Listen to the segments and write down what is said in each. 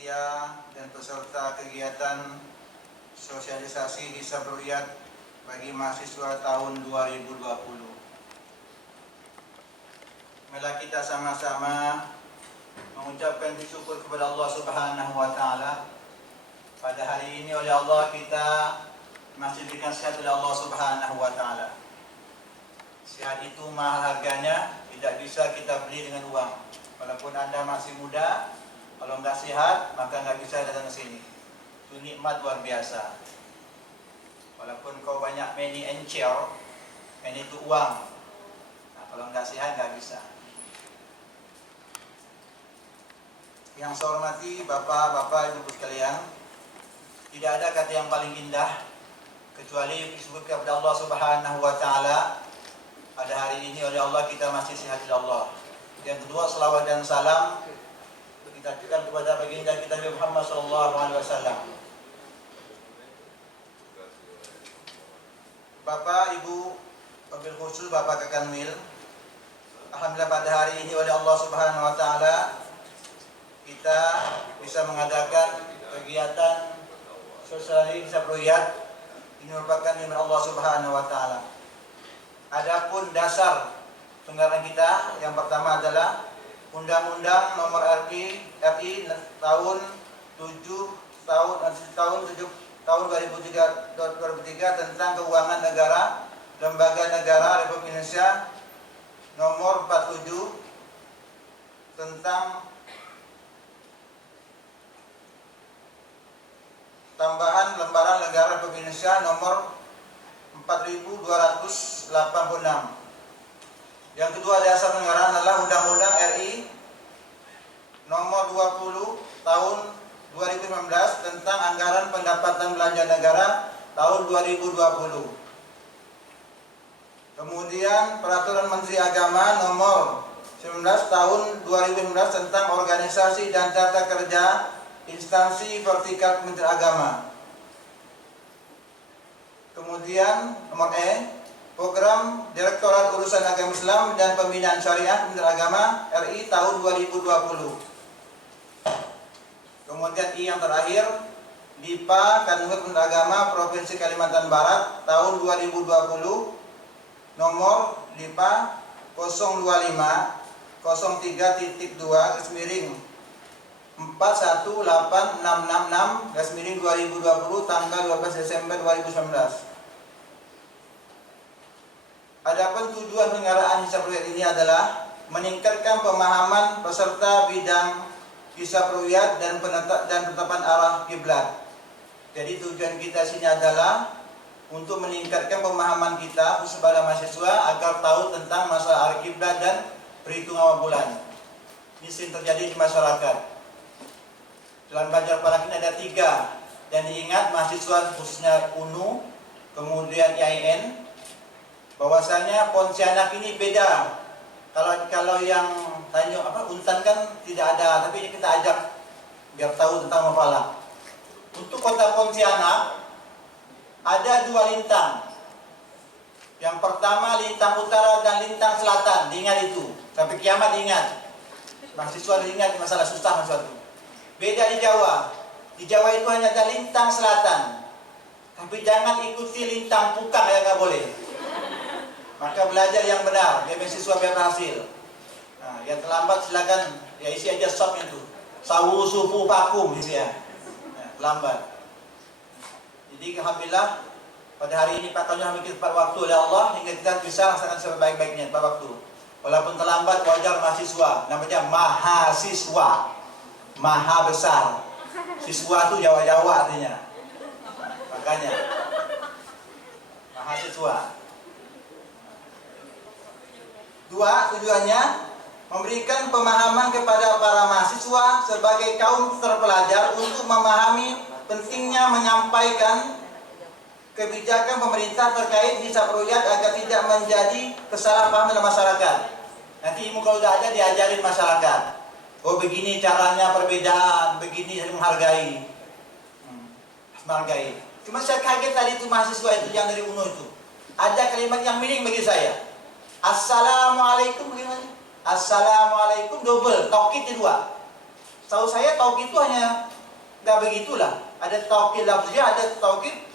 dan peserta kegiatan sosialisasi Hisab-Ruqyah bagi mahasiswa tahun 2020. Marilah kita sama-sama mengucapkan syukur kepada Allah Subhanahu wa taala. Pada hari ini oleh Allah kita masih diberikan sehat oleh Allah Subhanahu wa taala. Sehat itu mahal harganya, tidak bisa kita beli dengan uang. Walaupun Anda masih muda, kalau nggak sehat maka nggak bisa datang ke sini. Itu nikmat luar biasa. Walaupun kau banyak meni encel, meni itu uang. Nah, kalau nggak sehat nggak bisa. Yang saya hormati bapak-bapak, ibu sekalian, tidak ada kata yang paling indah kecuali syukur kepada Allah Subhanahu wa taala. Pada hari ini oleh Allah kita masih sehat oleh Allah. Yang kedua, selawat dan salam kita aturkan kepada baginda kita Muhammad sallallahu alaihi wasallam. Bapak, Ibu, wabil khusus Bapak Kakanwil, alhamdulillah pada hari ini oleh Allah Subhanahu wa taala kita bisa mengadakan kegiatan sosialisasi Hisab-Ruqyah. Ini merupakan nikmat Allah Subhanahu wa taala. Adapun dasar penggaraan kita yang pertama adalah Undang-Undang Nomor RI tahun 2003 tentang Keuangan Negara, Lembaga Negara Republik Indonesia Nomor 47 tentang tambahan lembaran negara Republik Indonesia Nomor 4286. Yang kedua dasar penggaraan adalah Undang-Undang RI Nomor 20 Tahun 2019 tentang Anggaran Pendapatan Belanja Negara tahun 2020. Kemudian Peraturan Menteri Agama Nomor 19 Tahun 2019 tentang Organisasi dan Tata Kerja Instansi Vertikal Kementerian Agama. Kemudian nomor Program Direktorat Urusan Agama Islam dan Pembinaan Syariah Kementerian Agama RI tahun 2020. Kemudian yang terakhir DIPA Kanwil Kementerian Agama Provinsi Kalimantan Barat tahun 2020 nomor DIPA 025-03-2-41866-2020 tanggal 12 Desember 2019. Adapun tujuan penyelenggaraan Hisab-Ruqyah ini adalah meningkatkan pemahaman peserta bidang Hisab-Ruqyah dan penetapan arah kiblat. Jadi tujuan kita sini adalah untuk meningkatkan pemahaman kita khusus pada mahasiswa agar tahu tentang masalah arah kiblat dan perhitungan awal bulan. Ini sering terjadi di masyarakat. Dalam belajar falak ini ada 3 dan diingat mahasiswa khususnya UNU, kemudian IAIN, bahwasanya Pontianak ini beda. Kalau yang Tanjung Untan kan tidak ada, tapi ini kita ajak biar tahu tentang falak. Untuk kota Pontianak ada 2 lintang. Yang pertama lintang utara dan lintang selatan, diingat itu. Sampai kiamat diingat. Mahasiswa diingat masalah susah sesuatu. Beda di Jawa. Di Jawa itu hanya ada lintang selatan. Tapi jangan ikuti lintang pukang, ya nggak boleh. Maka belajar yang benar, biar mahasiswa biar berhasil. Nah, yang terlambat silakan ya isi aja stop itu. Sawu sufu vakum isi ya. Nah, terlambat. Jadi alhamdulillah pada hari ini Pak Tanya memiliki tepat waktu oleh Allah hingga kita bisa laksanakan sebaik-baiknya tepat waktu. Walaupun terlambat wajar mahasiswa, namanya mahasiswa. Maha besar. Siswa itu Jawa-Jawa artinya. Makanya mahasiswa. 2, tujuannya memberikan pemahaman kepada para mahasiswa sebagai kaum terpelajar untuk memahami pentingnya menyampaikan kebijakan pemerintah terkait Hisab-Ruqyah agar tidak menjadi kesalahpahaman dalam masyarakat. Nanti ilmu kalau sudah ada diajarin masyarakat. Oh begini caranya perbedaan, begini saling menghargai. Menghargai. Cuma saya kaget tadi itu mahasiswa itu yang dari UNU itu. Ada kalimat yang miring bagi saya. Assalamualaikum bagaimana? Assalamualaikum double, taukid di 2. Tahu saya taukid itu hanya nggak begitulah. Ada taukid lafziyah, ada taukid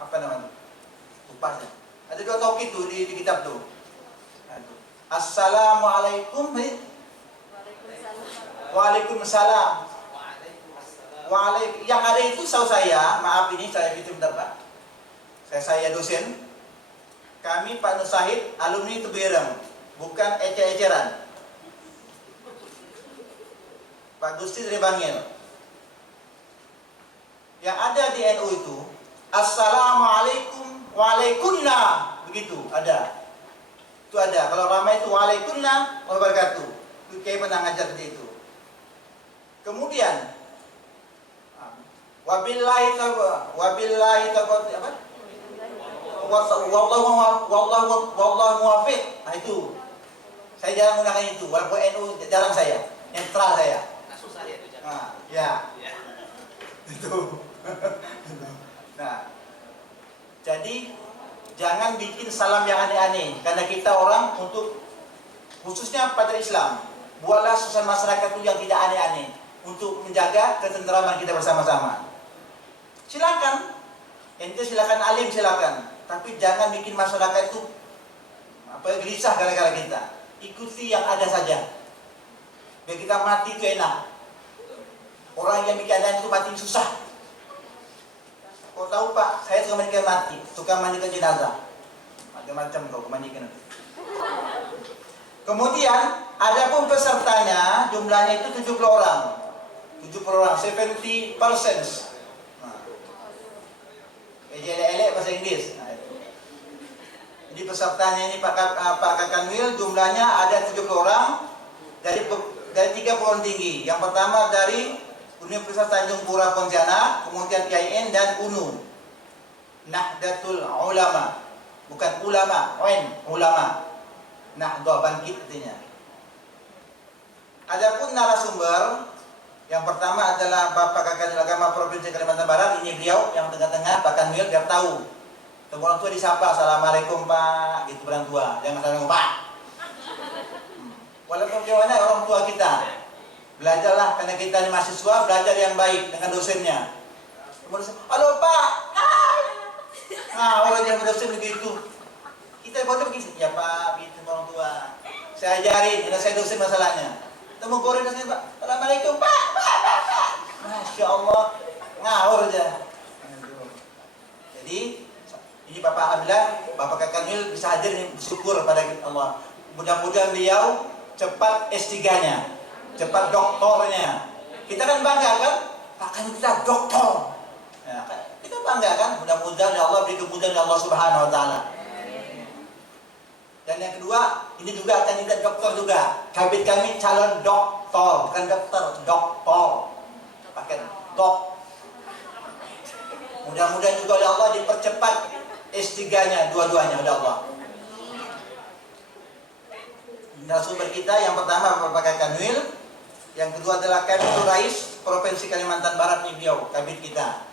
apa namanya? Lupa saya. Ada dua taukid tuh di kitab tuh. Assalamualaikum. Waalaikumsalam. Yang ada itu tahu saya, maaf ini saya gitu bentar Pak. Saya dosen. Kami Pak Nusahid, alumni itu bereng, bukan ecer-eceran. Pak Gusti dari Bangil. Yang ada di NU itu, Assalamualaikum, Waalaikumna, begitu ada. Itu ada. Kalau ramai itu Waalaikumna, wabarakatuh. Itu kayak pernah ngajar seperti itu. Kemudian, wabillahi taufiq apa? Wallahu muwaffiq. Nah itu. Saya jarang menggunakan itu, walaupun NU jarang saya, netral saya. Susah ya itu jangan. Nah, ya. Itu. Nah, jadi jangan bikin salam yang aneh-aneh, karena kita orang untuk khususnya pada Islam, buatlah suasana masyarakat itu yang tidak aneh-aneh untuk menjaga ketentraman kita bersama-sama. Silakan, ente silakan, alim silakan, tapi jangan bikin masyarakat itu gelisah gara-gara kita. Ikuti yang ada saja, biar kita mati itu enak. Orang yang bikin keadaan itu mati susah. Kau tahu Pak, saya suka mandikan mati, suka mandikan jenazah, macam-macam kau mandikan. Kemudian ada pun pesertanya, jumlahnya itu 70 orang, 70%. Elek bahasa Inggris. Nah, itu. Jadi pesertanya ini Pak Kakanwil, jumlahnya ada 70 orang dari 3 perguruan tinggi. Yang pertama dari Universitas Tanjung Pura Pontianak, kemudian IAIN dan UNU. Nahdlatul Ulama, bukan ulama, ulama. Nahdah, bangkit artinya. Adapun narasumber, yang pertama adalah Bapak Kakanwil Agama Provinsi Kalimantan Barat. Ini beliau yang tengah-tengah, Pak Kanwil, biar tahu. Temu orang tua disapa, Assalamualaikum Pak, gitu orang tua. Jangan Assalamualaikum Pak. Walaupun gimana orang tua kita, belajarlah, karena kita ini mahasiswa, belajar yang baik dengan dosennya. Kemudian, halo Pak, hai. Nah, orang yang berdosen begitu. Kita foto begitu, ya Pak, gitu orang tua. Saya ajarin, karena saya dosen masalahnya. Temu goreng dosen Pak, Assalamualaikum Pak. Masya Allah, ngawur aja. Jadi, ini Bapak Alhamdulillah, Bapak Kakanwil bisa hadir, bersyukur pada Allah. Mudah-mudahan beliau cepat S3-nya. Cepat doktornya. Kita kan bangga kan? Makanya kita doktor. Ya, kita bangga kan? Mudah-mudahan ya Allah beri kemudahan Allah Subhanahu wa taala. Dan yang kedua, ini juga kandidat doktor juga. Kabit kami calon doktor, bukan dokter, doktor. Pakai dok. Mudah-mudahan juga ya Allah dipercepat S3-nya dua-duanya oleh Allah. Narasumber kita yang pertama Bapak Kakanwil. Yang kedua adalah Kabid Rais Provinsi Kalimantan Barat, nih beliau, kabit kita.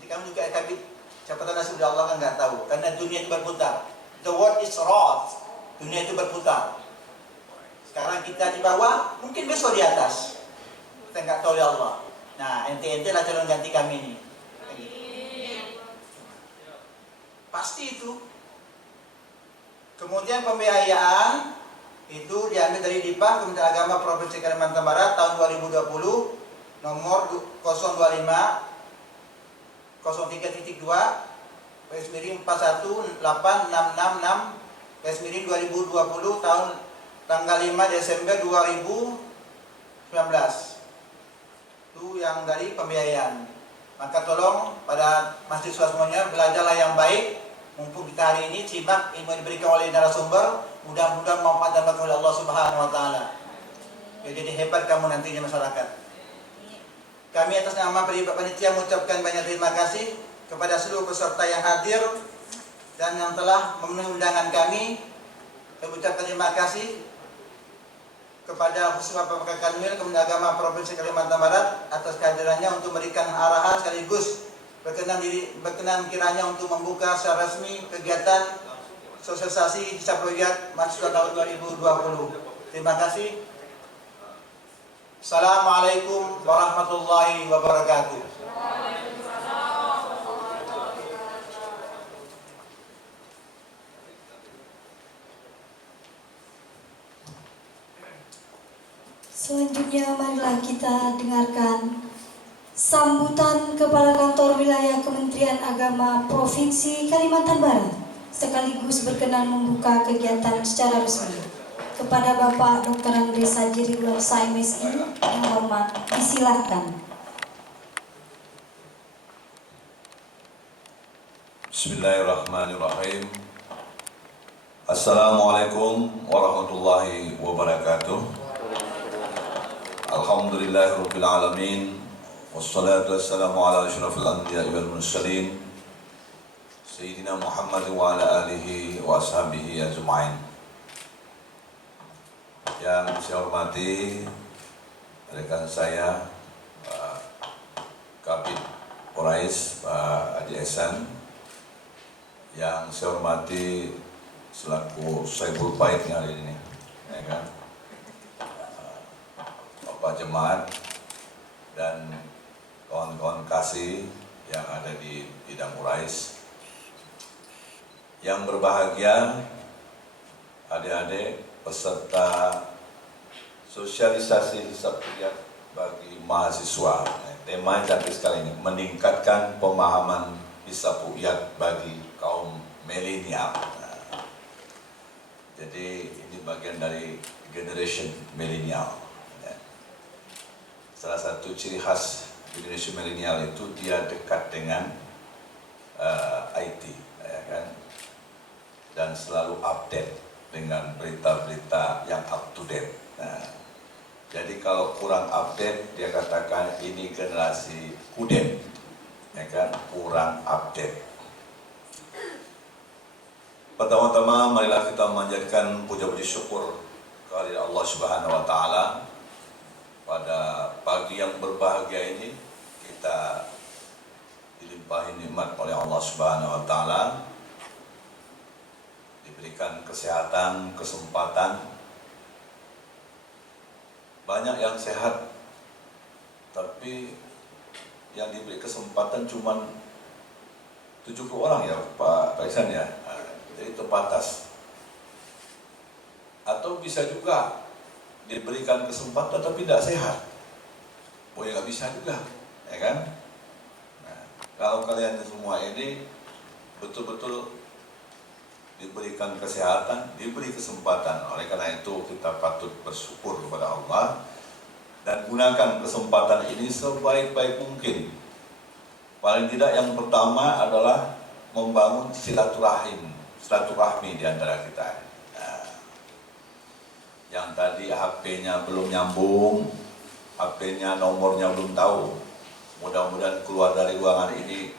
Jadi kami juga kabit, siapa tahu nasib Allah kan nggak tahu, karena dunia itu berputar. The world is round, dunia itu berputar. Sekarang kita di bawah, mungkin besok di atas. Kita nggak tahu ya Allah. Nah, ente lah calon ganti kami ini. Pasti itu. Kemudian pembiayaan itu diambil dari DIPA, Kementerian Agama Provinsi Kalimantan Barat tahun 2020, nomor 025 03.2 garis-miring 41866 garis-miring 2020 tahun tanggal 5 Desember 2019. Itu yang dari pembiayaan. Maka tolong pada mahasiswa semuanya belajarlah yang baik. Mumpung kita hari ini simak ilmu yang diberikan oleh narasumber, mudah-mudahan manfaat dan berkah oleh Allah Subhanahu wa taala. Jadi hebat kamu nanti di masyarakat. Kami atas nama panitia mengucapkan banyak terima kasih kepada seluruh peserta yang hadir dan yang telah memenuhi undangan kami. Kami ucapkan terima kasih kepada khusus Bapak Kakanwil Kementerian Agama Provinsi Kalimantan Barat atas kehadirannya untuk memberikan arahan sekaligus berkenan kiranya untuk membuka secara resmi kegiatan sosialisasi Hisab Ruqyah mahasiswa tahun 2020. Terima kasih. Assalamualaikum warahmatullahi wabarakatuh. Selanjutnya marilah kita dengarkan sambutan Kepala Kantor Wilayah Kementerian Agama Provinsi Kalimantan Barat sekaligus berkenan membuka kegiatan secara resmi. Kepada Bapak Dr. Andreas Haji Ridwan SMSI yang hormat, disilahkan. Bismillahirrahmanirrahim. Assalamualaikum warahmatullahi wabarakatuh. Alhamdulillahirabbil alamin. Wassalatu wassalamu ala asyrafil anbiya'i wal mursalin Sayyidina Muhammad wa ala alihi wa ashabihi ajma'in. Yang saya hormati rekan saya Pak Kabid Porais, Pak Haji Ehsan. Yang saya hormati selaku Saibul Bait yang hari ini, ya kan? Bapak jemaat dan kawan-kawan kasih yang ada di bidang Urais, yang berbahagia, adik-adik peserta sosialisasi hisab ruqyah bagi mahasiswa. Tema cantik sekali ini, meningkatkan pemahaman hisab ruqyah bagi kaum milenial. Jadi ini bagian dari generation milenial. Salah satu ciri khas generasi milenial itu dia dekat dengan IT, ya kan? Dan selalu update dengan berita-berita yang up to date. Nah, jadi kalau kurang update, dia katakan ini generasi kudem, ya kan? Kurang update. Pertama-tama marilah kita memanjatkan puja puji syukur kepada Allah Subhanahu wa taala. Pada pagi yang berbahagia ini kita dilimpahi nikmat oleh Allah Subhanahu wa taala, diberikan kesehatan, kesempatan. Banyak yang sehat, tapi yang diberi kesempatan cuma 70 orang ya Pak Ihsan ya. Jadi terbatas. Atau bisa juga diberikan kesempatan tapi tidak sehat. Boleh nggak bisa juga, ya kan? Nah, kalau kalian semua ini betul-betul diberikan kesehatan, diberi kesempatan, oleh karena itu kita patut bersyukur kepada Allah dan gunakan kesempatan ini sebaik-baik mungkin. Paling tidak yang pertama adalah membangun silaturahmi di antara kita. Yang tadi HP-nya belum nyambung, HP-nya nomornya belum tahu, mudah-mudahan keluar dari ruangan ini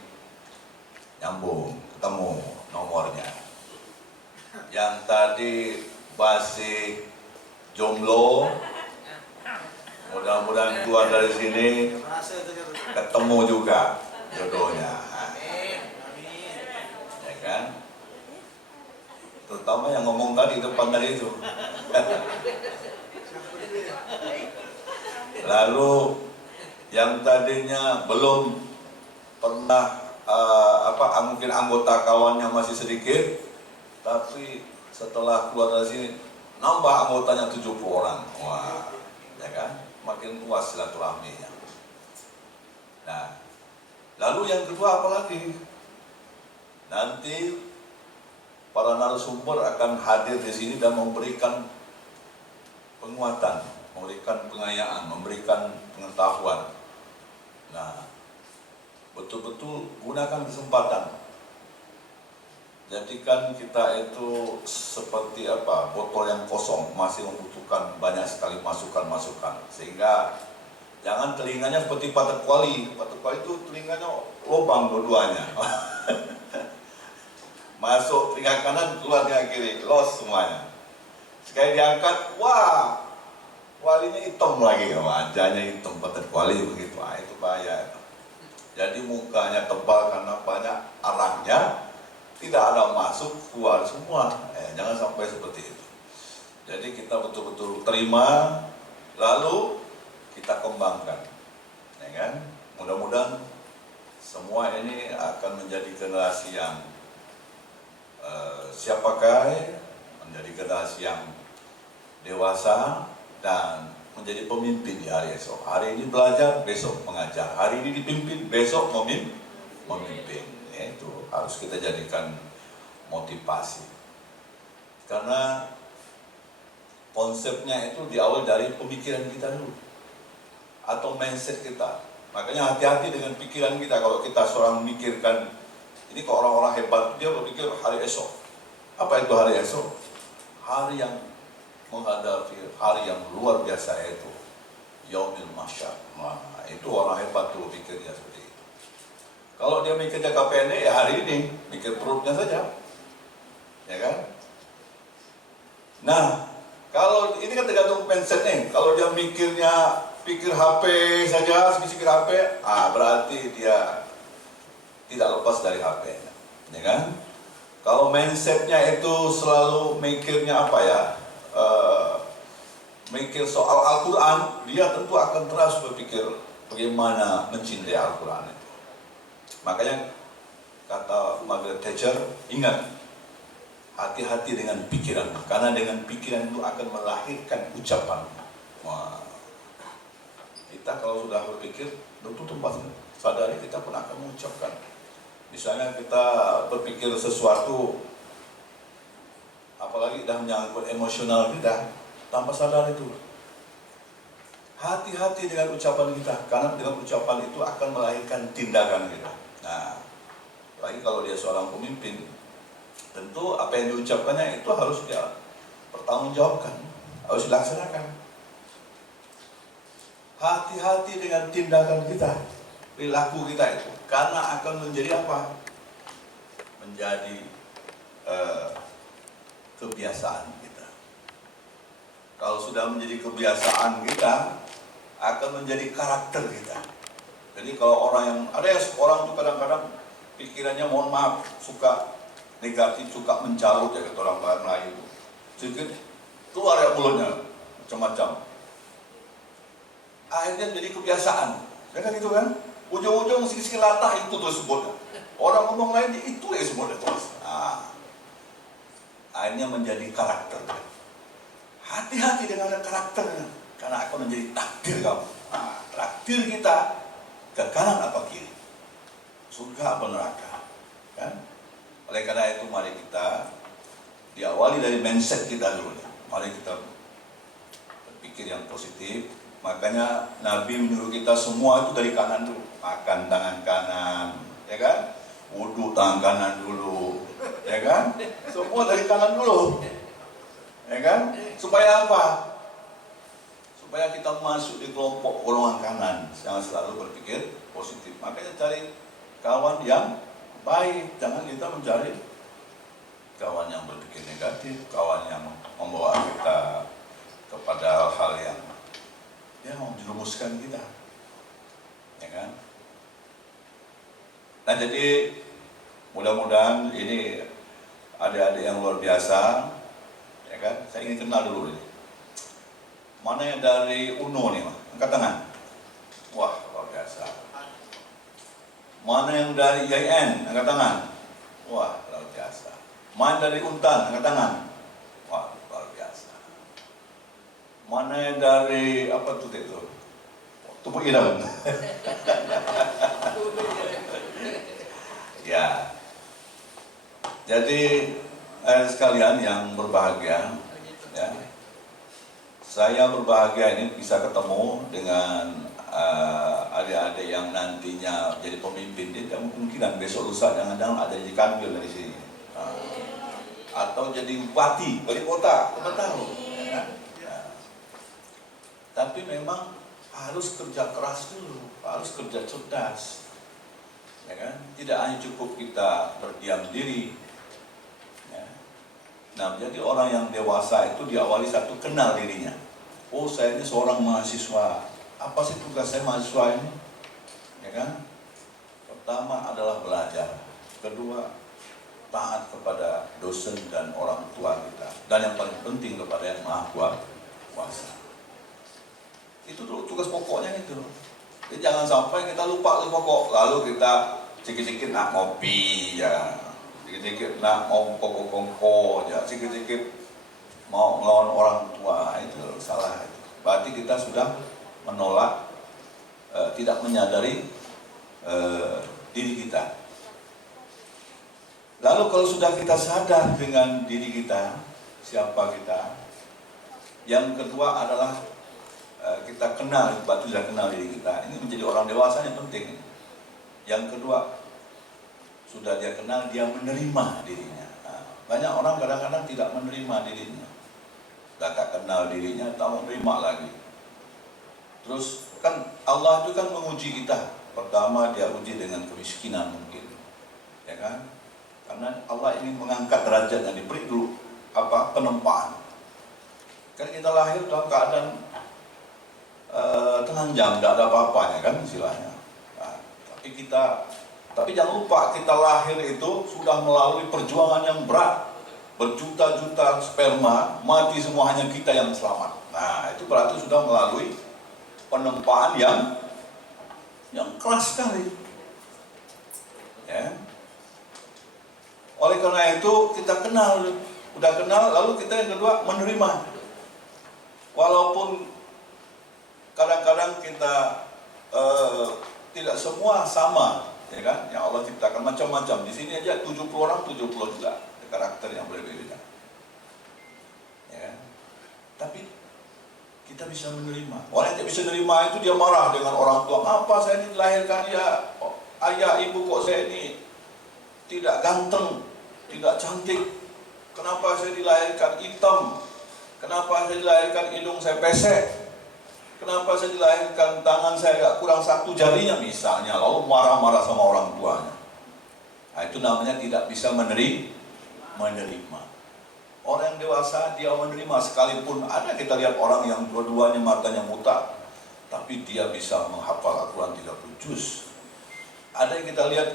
nyambung, ketemu nomornya. Yang tadi masih jomblo, mudah-mudahan keluar dari sini ketemu juga jodohnya, ya kan? Terutama yang ngomong tadi depan dari itu. Lalu yang tadinya belum pernah mungkin anggota kawannya masih sedikit, tapi setelah keluar dari sini nambah anggotanya 70 orang. Wah, ya kan? Makin luas silaturahminya. Nah, lalu yang kedua apalagi? Nanti para narasumber akan hadir di sini dan memberikan penguatan, memberikan pengayaan, memberikan pengetahuan. Nah, betul-betul gunakan kesempatan. Jadikan kita itu seperti botol yang kosong, masih membutuhkan banyak sekali masukan-masukan. Sehingga jangan telinganya seperti patok kuali. Patok kuali itu telinganya lubang dua-duanya. Masuk telinga kanan, keluar telinga kiri, los semuanya. Sekali diangkat, wah, walinya hitam lagi, wajahnya hitam, patok kuali begitu. Itu bahaya. Jadi mukanya tebal karena banyak arahnya, tidak ada masuk, keluar semua. Jangan sampai seperti itu. Jadi kita betul-betul terima, lalu kita kembangkan, ya kan? Mudah-mudahan semua ini akan menjadi generasi yang siap pakai, menjadi generasi yang dewasa dan menjadi pemimpin di hari esok. Hari ini belajar, besok mengajar. Hari ini dipimpin, besok memimpin. Itu harus kita jadikan motivasi. Karena konsepnya itu diawali dari pemikiran kita dulu atau mindset kita. Makanya hati-hati dengan pikiran kita. Kalau kita seorang memikirkan, ini kok orang-orang hebat, dia berpikir hari esok. Apa itu hari esok? Hari yang menghadapi hari yang luar biasa, itu Yaumil Mahsyar. Nah, itu orang hebat tuh pikirnya seperti itu. Kalau dia mikir jangka pendek, ya hari ini mikir perutnya saja, ya kan? Nah, kalau ini kan tergantung mindset nih. Kalau dia pikir HP saja, pikir HP, berarti dia tidak lepas dari HP-nya, ya kan? Kalau mindsetnya itu selalu mikirnya apa ya? Mikir soal Al-Quran, dia tentu akan terus berpikir bagaimana mencintai Al-Quran itu. Makanya kata Margaret Thatcher, ingat, hati-hati dengan pikiran, karena dengan pikiran itu akan melahirkan ucapan. Wah, kita kalau sudah berpikir, tentu tempat sadari kita pun akan mengucapkan. Misalnya kita berpikir sesuatu, apalagi dah menyangkut emosional kita, tanpa sadar itu. Hati-hati dengan ucapan kita, karena dengan ucapan itu akan melahirkan tindakan kita. Nah, lagi kalau dia seorang pemimpin, tentu apa yang diucapkannya itu harus dia pertanggungjawabkan, harus dilaksanakan. Hati-hati dengan tindakan kita, perilaku kita itu, karena akan menjadi apa? Menjadi kebiasaan kita. Kalau sudah menjadi kebiasaan kita, akan menjadi karakter kita. Jadi kalau orang itu kadang-kadang pikirannya, mohon maaf, suka negatif, suka mencarut, ya kata orang Melayu itu. Sedikit keluar ya mulutnya, macam-macam. Akhirnya jadi kebiasaan, ya kan itu kan? Ujung-ujung sikit-sikit latah itu terus sebutnya. Orang ngomong lain itu ya sebutnya terus. Akhirnya menjadi karakter. Hati-hati dengan karakternya, karena akan menjadi takdir kamu. Takdir kita ke kanan apa kiri, surga apa neraka, kan? Oleh karena itu mari kita diawali dari mindset kita dulu. Mari kita berpikir yang positif. Makanya Nabi menyuruh kita semua itu dari kanan dulu. Makan tangan kanan, ya kan? Wudhu tangan kanan dulu, ya kan? Semua dari kanan dulu, ya kan? Supaya apa? Supaya kita masuk di kelompok golongan kanan yang selalu berpikir positif. Makanya cari kawan yang baik, jangan kita mencari kawan yang berpikir negatif, kawan yang membawa kita kepada hal yang menjerumuskan kita, ya kan? Nah, jadi mudah-mudahan ini adik-adik yang luar biasa, ya kan? Saya ingin kenal dulu ini. Mana yang dari UNO nih, angkat tangan. Wah, luar biasa. Mana yang dari IAIN, angkat tangan. Wah, luar biasa. Mana dari UNTAN, angkat tangan. Wah, luar biasa. Mana yang dari apa tuh itu? Tupuk Idam. Ya. Jadi sekalian yang berbahagia, ya. Saya berbahagia ini bisa ketemu dengan adik-adik yang nantinya jadi pemimpin. Dia kemungkinan besok lusa jangan-jangan ada jadi kanwil dari sini, atau jadi bupati, wali kota, apa tahu. Ya. Tapi memang harus kerja keras dulu, harus kerja cerdas, ya kan? Tidak hanya cukup kita berdiam diri. Ya. Nah, jadi orang yang dewasa itu diawali satu, kenal dirinya. Oh, saya ini seorang mahasiswa. Apa sih tugas saya mahasiswa ini? Ya kan? Pertama adalah belajar. Kedua, taat kepada dosen dan orang tua kita. Dan yang paling penting kepada yang Maha Kuasa. Itu dulu tugas pokoknya itu. Jadi jangan sampai kita lupa tugas pokok, lalu kita sedikit-sedikit nak ngopi ya, sedikit-sedikit nak mau kongko ya, sedikit-sedikit mau melawan orang tua, itu salah. Berarti kita sudah menolak, tidak menyadari diri kita. Lalu kalau sudah kita sadar dengan diri kita, siapa kita, yang kedua adalah kita kenal, batu sudah kenal diri kita. Ini menjadi orang dewasa yang penting. Yang kedua, sudah dia kenal, dia menerima dirinya. Nah, banyak orang kadang-kadang tidak menerima dirinya. Sudah tak kenal dirinya, tak menerima lagi. Terus kan Allah itu kan menguji kita. Pertama dia uji dengan kemiskinan mungkin, ya kan? Karena Allah ingin mengangkat derajatnya, diberi dulu penempaan. Kan kita lahir dalam keadaan telanjang, tidak ada apa-apanya kan istilahnya. Nah, tapi jangan lupa kita lahir itu sudah melalui perjuangan yang berat, berjuta-juta sperma mati, semua hanya kita yang selamat. Nah itu berarti sudah melalui penempaan yang keras sekali. Ya. Oleh karena itu kita kenal, udah kenal, lalu kita yang kedua menerima. Walaupun kadang-kadang kita tidak semua sama, ya kan? Yang Allah ciptakan macam-macam. Di sini aja 70 orang 70 juga karakter yang berbeda. Ya. Tapi kita bisa menerima. Orang yang tidak bisa menerima itu dia marah dengan orang tua. Apa saya ini dilahirkan ya ayah ibu kok saya ini tidak ganteng, tidak cantik. Kenapa saya dilahirkan hitam? Kenapa saya dilahirkan hidung saya pesek? Kenapa saya dilahirkan tangan saya kurang satu jarinya misalnya, lalu marah-marah sama orang tuanya. Nah, itu namanya tidak bisa menerima. Orang yang dewasa dia menerima, sekalipun ada kita lihat orang yang dua-duanya matanya buta, tapi dia bisa menghafal Al-Quran 30 juz. Ada yang kita lihat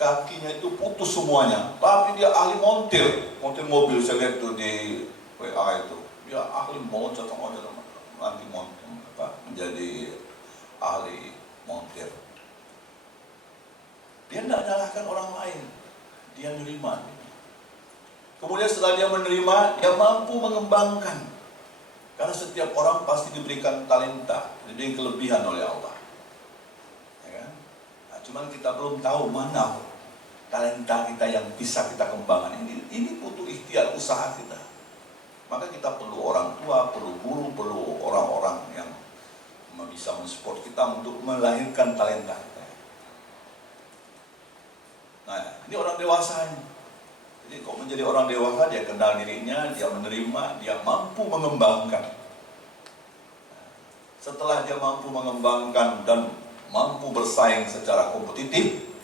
kakinya itu putus semuanya, tapi dia ahli montir mobil. Saya lihat tuh di WA itu, dia ahli montir, nanti montir menjadi ahli montir. Dia tidak menyalahkan orang lain, dia menerima. Kemudian setelah dia menerima, dia mampu mengembangkan. Karena setiap orang pasti diberikan talenta, diberikan kelebihan oleh Allah. Ya kan? Nah, cuman kita belum tahu mana talenta kita yang bisa kita kembangkan. Ini butuh ikhtiar, usaha kita. Maka kita perlu orang tua, perlu guru, perlu orang-orang yang bisa mensupport kita untuk melahirkan talenta kita. Nah, ini orang dewasa ini. Jadi kalau menjadi orang dewasa, dia kenal dirinya, dia menerima, dia mampu mengembangkan. Setelah dia mampu mengembangkan dan mampu bersaing secara kompetitif,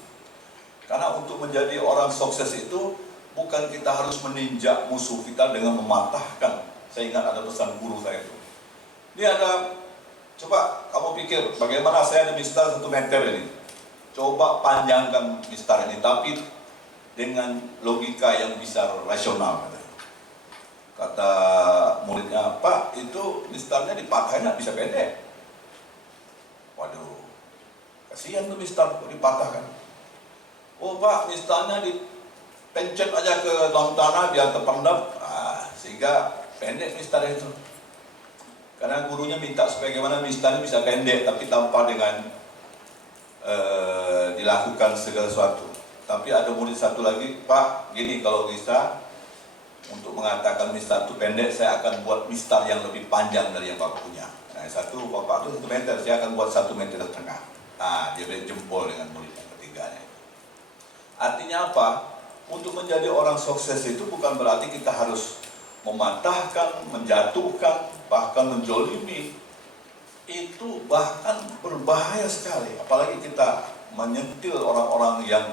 karena untuk menjadi orang sukses itu bukan kita harus meninjak musuh kita dengan mematahkan. Saya ingat ada pesan guru saya itu. Ini ada, coba kamu pikir bagaimana saya ada mistar 1 meter ini. Coba panjangkan mistar ini, tapi dengan logika yang bisa rasional. Kata muridnya, Pak, itu mistarnya dipatahin nggak bisa pendek. Waduh, kasihan tuh mistar dipatahkan. Oh Pak, mistarnya dipencet aja ke dalam tanah biar terpendam, sehingga pendek mistar itu. Karena gurunya minta supaya bagaimana mistarnya bisa pendek, tapi tanpa dengan dilakukan segala sesuatu. Tapi ada murid satu lagi, Pak, gini kalau bisa untuk mengatakan mistar itu pendek, saya akan buat mistar yang lebih panjang dari yang Bapak punya. Nah, Bapak itu 1 meter, saya akan buat 1,5 meter. Nah, dia beri jempol dengan murid yang ketiganya. Artinya apa? Untuk menjadi orang sukses itu bukan berarti kita harus mematahkan, menjatuhkan, bahkan menjolimi. Itu bahkan berbahaya sekali. Apalagi kita menyentil orang-orang yang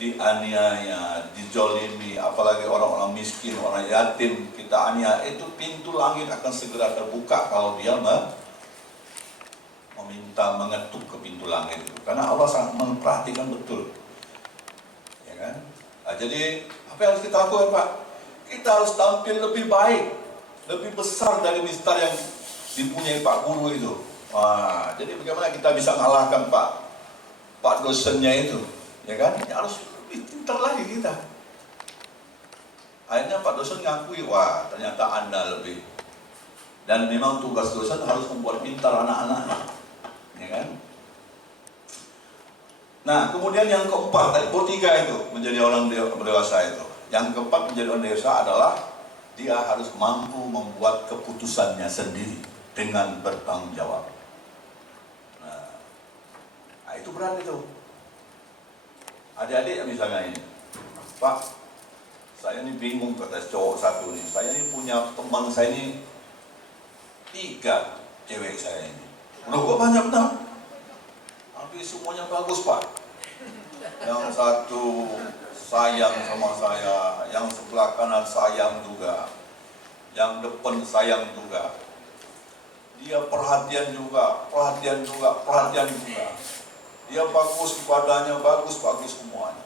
dianiaya, dijolimi, apalagi orang-orang miskin, orang yatim, kita aniaya, itu pintu langit akan segera terbuka kalau dia meminta mengetuk ke pintu langit itu. Karena Allah sangat memperhatikan betul. Ya kan? Nah, jadi apa yang harus kita lakukan, Pak? Kita harus tampil lebih baik, lebih besar dari mistar yang dipunyai Pak Guru itu. Wah, jadi bagaimana kita bisa mengalahkan Pak dosennya itu, ya kan? Ya harus lebih pintar lagi kita. Akhirnya Pak dosen ngakui, wah ternyata Anda lebih. Dan memang tugas dosen harus membuat pintar anak-anaknya, ya kan? Nah, kemudian yang keempat, tadi bertiga itu menjadi orang dewasa itu. Yang keempat menjadi orang dewasa adalah dia harus mampu membuat keputusannya sendiri dengan bertanggung jawab. Nah, itu berat itu. Adik-adik misalnya ini, Pak, saya ini bingung kata cowok satu nih. Saya ini punya teman saya ini 3 cewek saya ini. Udah kok banyak benar. Tapi semuanya bagus Pak. Yang satu sayang sama saya, yang sebelah kanan sayang juga, yang depan sayang juga. Dia perhatian juga. Dia bagus kepadanya, bagus semuanya.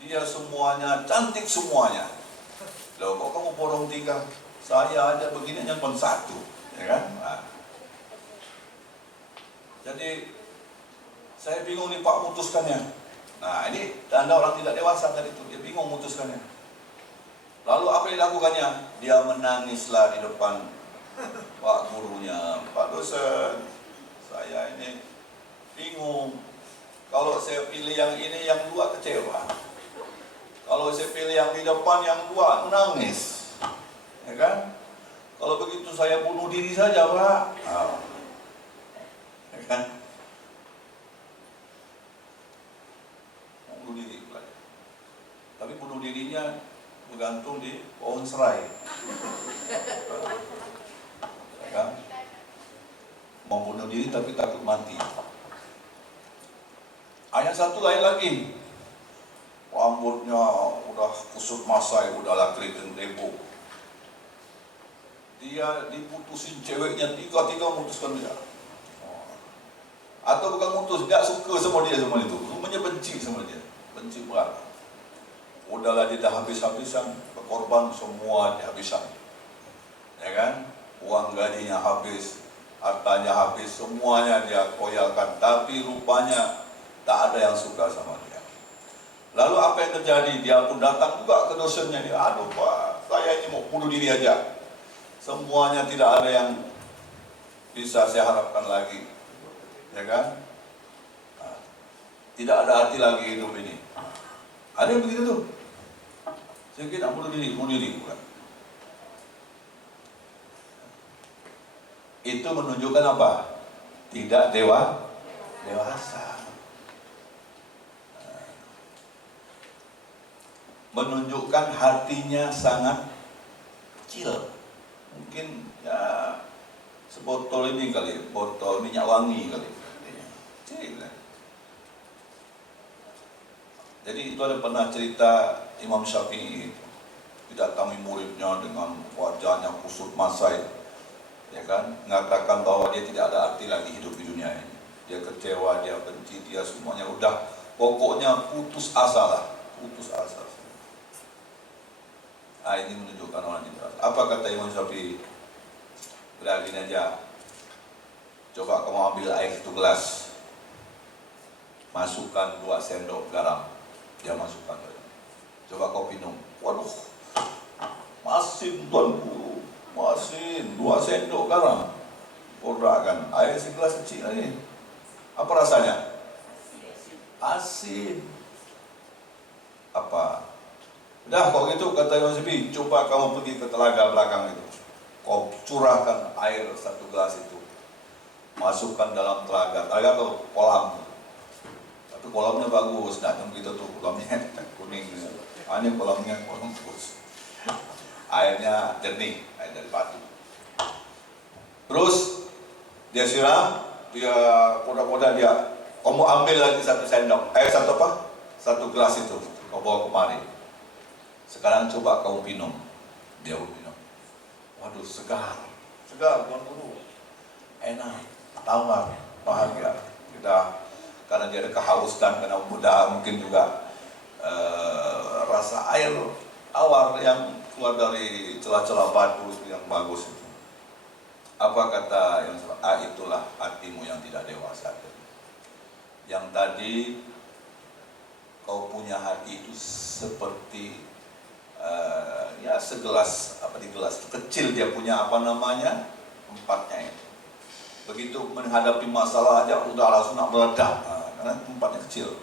Dia semuanya cantik semuanya. Loh kok kamu borong 3? Saya aja begini yang pun 1, ya kan? Nah. Jadi saya bingung nih Pak memutuskannya. Nah ini tanda orang tidak dewasa tadi itu, dia bingung memutuskannya. Lalu apa yang dilakukannya? Dia menangislah di depan Pak gurunya. Pak dosen, saya ini bingung. Kalau saya pilih yang ini, yang 2 kecewa. Kalau saya pilih yang di depan, yang 2 menangis. Ya kan? Kalau begitu saya bunuh diri saja Pak. Nah. Ya kan? Bunuh diri. Tapi bunuh dirinya bergantung di pohon serai. Ya kan? Mau bunuh diri tapi takut mati. Ayat satu lain lagi. Rambutnya udah kusut masai, udah keriting debu. Dia diputusin ceweknya, 3 memutuskan dia. Atau bukan mutus, gak suka sama dia sama itu. Rumahnya benci sama dia. Benci berat. Udahlah dia dah habis-habisan, berkorban semua dihabiskan. Ya kan? Uang gajinya habis, hartanya habis, semuanya dia koyalkan. Tapi rupanya tak ada yang suka sama dia. Lalu apa yang terjadi? Dia pun datang juga ke dosennya. Dia, aduh Pak, saya ini mau bunuh diri aja. Semuanya tidak ada yang bisa saya harapkan lagi. Ya kan? Nah, tidak ada arti lagi hidup ini. Ada yang begitu tuh. Saya kira bunuh diri bukan. Itu menunjukkan apa? Tidak dewasa. Menunjukkan hatinya sangat kecil. Mungkin ya sebotol ini kali, botol minyak wangi kali. Kecil. Jadi itu ada pernah cerita Imam Syafi'i didatangi muridnya dengan wajahnya kusut masai, ya kan, mengatakan bahwa dia tidak ada arti lagi hidup di dunia ini. Dia kecewa, dia benci, dia semuanya udah, pokoknya putus asa lah, putus asa. Nah ini menunjukkan orang yang dewasa. Apa kata Imam Syafi'i? Udah gini aja, coba kamu ambil air 1 gelas, masukkan 2 sendok garam, dia masukkan. Coba kau minum. Waduh, masin tuanku, masin 2 sendok garam. Kodrakan air segelas kecil ini. Apa rasanya? Asin. Apa? Udah kalau gitu kata Imam Syafi'i, coba kamu pergi ke telaga belakang itu. Kau curahkan air 1 gelas itu, masukkan dalam telaga atau kolam. Tapi kolamnya bagus, nah gitu tuh kolamnya kuning. Ini kolamnya kolam bagus. Airnya jernih, air dari batu. Terus dia siram, dia poda-poda dia. Kamu ambil lagi 1 sendok, 1 gelas itu, kau bawa kemari. Sekarang coba kau minum. Dia minum. Waduh, segar Tuan Guru. Enak, tawar, bahagia. Kita karena dia ada kehausan, karena muda mungkin juga rasa air tawar yang keluar dari celah-celah batu yang bagus itu. apa kata yang itulah hatimu yang tidak dewasa. Yang tadi kau punya hati itu seperti ya segelas di gelas kecil, dia punya tempatnya itu. Begitu menghadapi masalah aja udah langsung nak meledak, karena tempatnya kecil.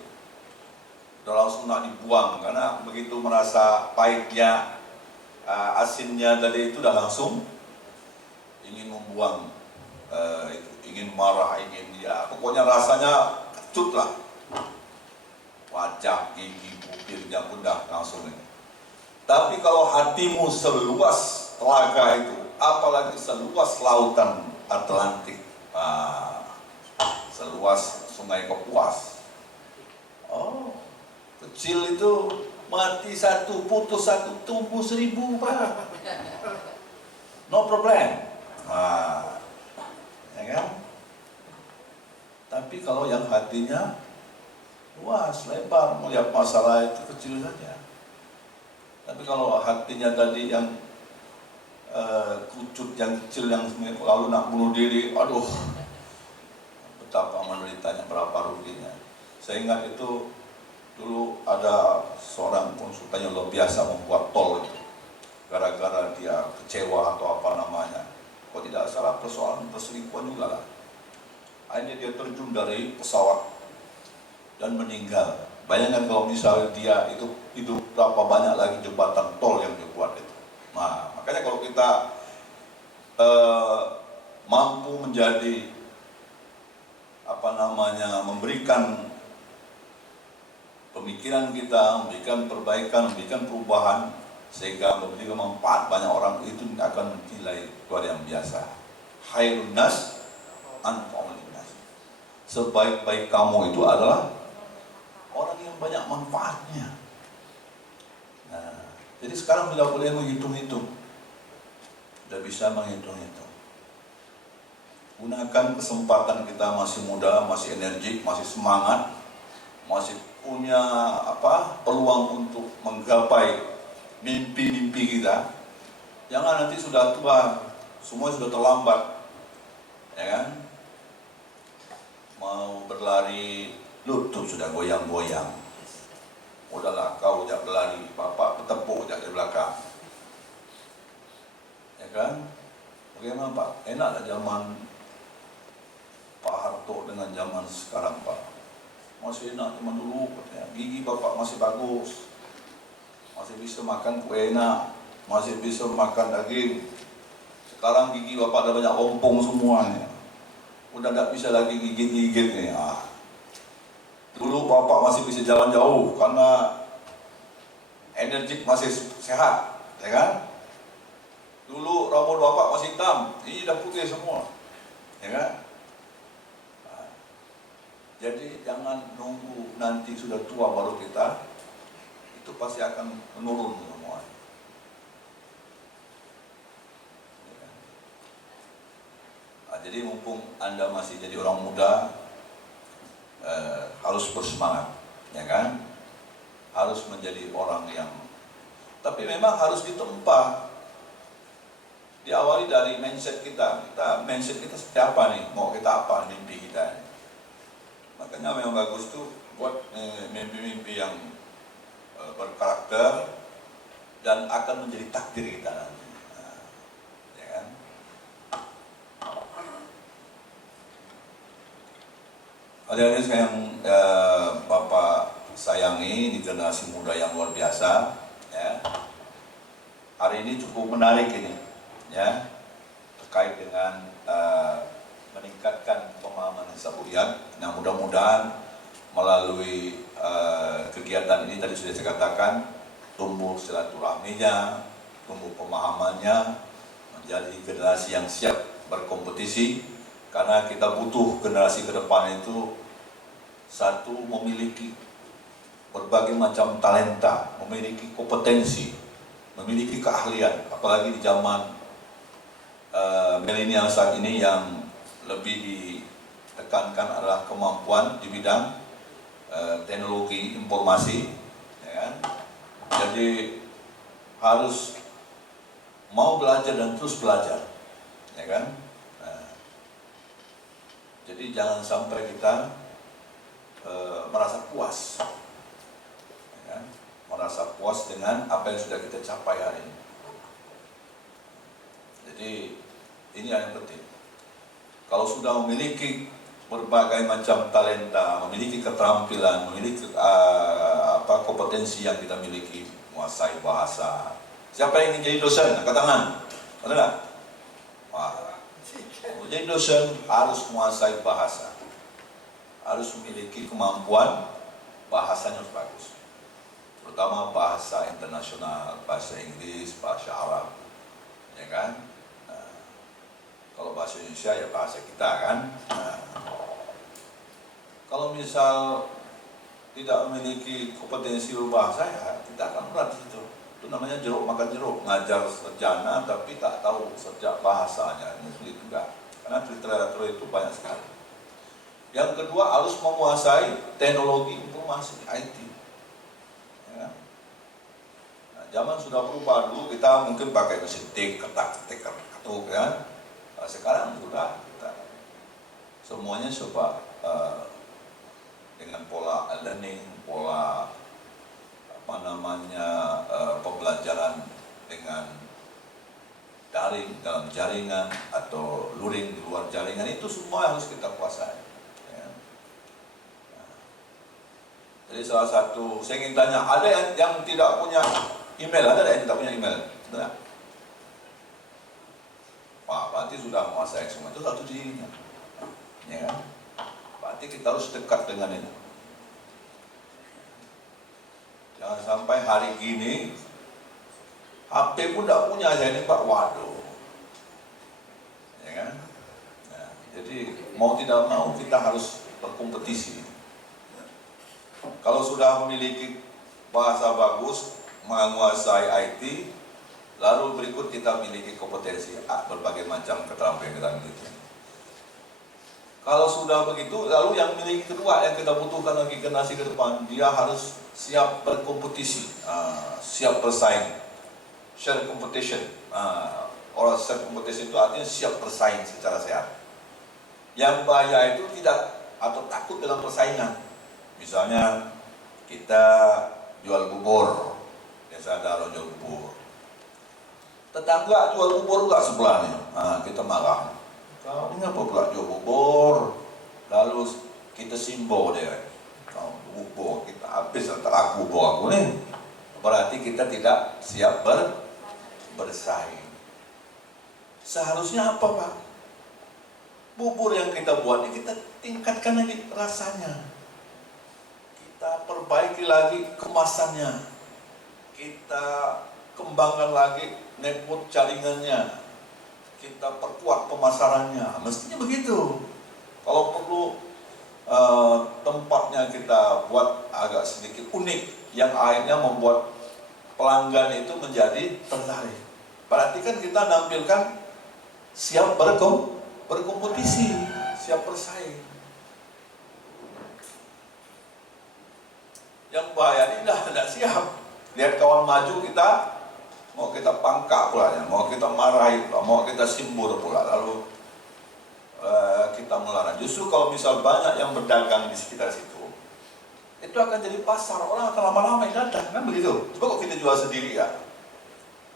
Udah langsung nak dibuang karena begitu merasa pahitnya, asinnya tadi itu udah langsung ingin membuang, ingin marah, pokoknya rasanya kecut lah. Wajah, gigi, bibirnya pun dah langsung ini. Tapi kalau hatimu seluas telaga itu, apalagi seluas lautan Atlantik, seluas sungai Kapuas. Oh, kecil itu mati satu, putus satu, tumbuh 1000, Pak. No problem. Ya kan? Tapi kalau yang hatinya luas, lebar, melihat masalah itu kecil saja. Tapi kalau hatinya tadi yang kucut, yang kecil, yang lalu nak bunuh diri, aduh, betapa menderitanya, berapa ruginya. Saya ingat itu dulu ada seorang konsultan yang luar biasa membuat tol itu, gara-gara dia kecewa atau apa namanya, kok tidak salah persoalan perselingkuhan juga lah. Akhirnya dia terjun dari pesawat dan meninggal. Bayangkan kalau misalnya dia itu berapa banyak lagi jembatan tol yang dibuat itu. Nah, makanya kalau kita mampu menjadi memberikan pemikiran kita, memberikan perbaikan, memberikan perubahan, sehingga memberikan manfaat banyak orang, itu akan nilai luar yang biasa. Khairun nas anfa'un linnas. Sebaik-baik kamu itu adalah orang yang banyak manfaatnya. Nah, jadi sekarang sudah boleh menghitung-hitung, sudah bisa menghitung-hitung. Gunakan kesempatan kita masih muda, masih energik, masih semangat, masih punya peluang untuk menggapai mimpi-mimpi kita. Jangan nanti sudah tua, semua sudah terlambat, ya kan? Mau berlari, lutut sudah goyang-goyang. Udahlah, kau jangan berlari, bapak bertepuk di belakang. Ya kan? Bagaimana Pak? Enaklah zaman Pak Harto dengan zaman sekarang, Pak. Masih enak zaman dulu, katanya. Gigi bapak masih bagus, masih bisa makan kue enak, masih bisa makan daging. Sekarang gigi bapak ada banyak ompong semuanya, udah tidak bisa lagi gigit-gigit nih. Dulu bapak masih bisa jalan jauh karena energik, masih sehat, ya kan? Dulu rambut bapak masih hitam, ini udah putih semua, ya kan? Jadi jangan nunggu nanti sudah tua baru kita, itu pasti akan menurun semua. Jadi mumpung Anda masih jadi orang muda, harus bersemangat, ya kan? Harus menjadi orang yang, tapi memang harus ditempa. Diawali dari mindset kita. Mindset kita seperti apa nih? Mau kita apa mimpi kita? Makanya memang bagus tuh buat mimpi-mimpi yang berkarakter dan akan menjadi takdir kita nanti. Ya kan? Adik-adik yang Bapak sayangi, di generasi muda yang luar biasa, ya. Hari ini cukup menarik ini, ya, terkait dengan meningkatkan pemahaman hisab ru'yat. Nah, mudah-mudahan melalui kegiatan ini tadi sudah saya katakan, tumbuh silaturahminya, tumbuh pemahamannya, menjadi generasi yang siap berkompetisi, karena kita butuh generasi ke depan itu satu, memiliki berbagai macam talenta, memiliki kompetensi, memiliki keahlian, apalagi di zaman milenial saat ini yang lebih ditekankan adalah kemampuan di bidang teknologi informasi, ya kan? Jadi harus mau belajar dan terus belajar, ya kan? Jadi jangan sampai kita merasa puas, ya kan? Merasa puas dengan apa yang sudah kita capai hari ini. Jadi ini yang penting. Kalau sudah memiliki berbagai macam talenta, memiliki keterampilan, memiliki kompetensi yang kita miliki, menguasai bahasa. Siapa yang ingin jadi dosen? Angkat tangan. Ada nggak? Wah, jadi dosen harus menguasai bahasa, harus memiliki kemampuan bahasanya harus bagus, terutama bahasa internasional, bahasa Inggris, bahasa Arab, ya kan? Nah, kalau bahasa Indonesia ya bahasa kita kan. Nah, kalau misal tidak memiliki kompetensi berbahasa ya kita akan berat di situ. Itu namanya jeruk makan jeruk, ngajar sarjana tapi tak tahu sejak bahasanya, ini sulit juga. Karena literatur itu banyak sekali. Yang kedua harus menguasai teknologi informasi IT. Ya. Nah, zaman sudah berubah, dulu kita mungkin pakai mesin tik, ketik, ketuk kan. Nah, sekarang sudah kita semuanya coba dengan pola learning, pola pembelajaran dengan daring dalam jaringan atau luring di luar jaringan, itu semua harus kita kuasai. Ya. Nah, jadi salah satu saya ingin tanya, ada yang tidak punya email? Ada yang tidak punya email? Tidak? Wah, berarti sudah menguasai semua, itu satu cirinya. Ya kan? Berarti kita harus dekat dengan itu. Jangan sampai hari gini HP pun tidak punya aja ini Pak, waduh, ya kan? Nah, jadi mau tidak mau kita harus berkompetisi. Kalau sudah memiliki bahasa bagus, menguasai IT, lalu berikut kita memiliki kompetensi berbagai macam keterampilan kita miliki. Kalau sudah begitu, lalu yang miliki kedua yang kita butuhkan lagi generasi ke depan, dia harus siap berkompetisi, siap bersaing, share competition. Orang share competition itu artinya siap bersaing secara sehat. Yang bahaya itu tidak atau takut dalam persaingan. Misalnya kita jual bubur, biasa ada orang jual bubur. Tetangga jual bubur juga sebelahnya, kita marah. Kau ini apa pula jual bubur? Lalu kita simbol dia. Kau bubur kita habis antara aku bubur aku nih. Berarti kita tidak siap bersaing. Seharusnya apa Pak? Bubur yang kita buat ini kita tingkatkan lagi rasanya. Kita perbaiki lagi kemasannya. Kita kembangkan lagi network jaringannya. Kita perkuat pemasarannya, mestinya begitu. Kalau perlu tempatnya kita buat agak sedikit unik, yang akhirnya membuat pelanggan itu menjadi tertarik. Berarti kan kita nampilkan siap berkompetisi, siap bersaing. Yang bahaya ini tidak siap. Lihat kawan maju kita mau kita pangkak pula, mau kita marahi pula, mau kita simbur pula, lalu kita melarang. Justru kalau misal banyak yang berdagang di sekitar situ, itu akan jadi pasar, orang akan lama-lama datang, kan begitu. Coba kok kita jual sendiri ya,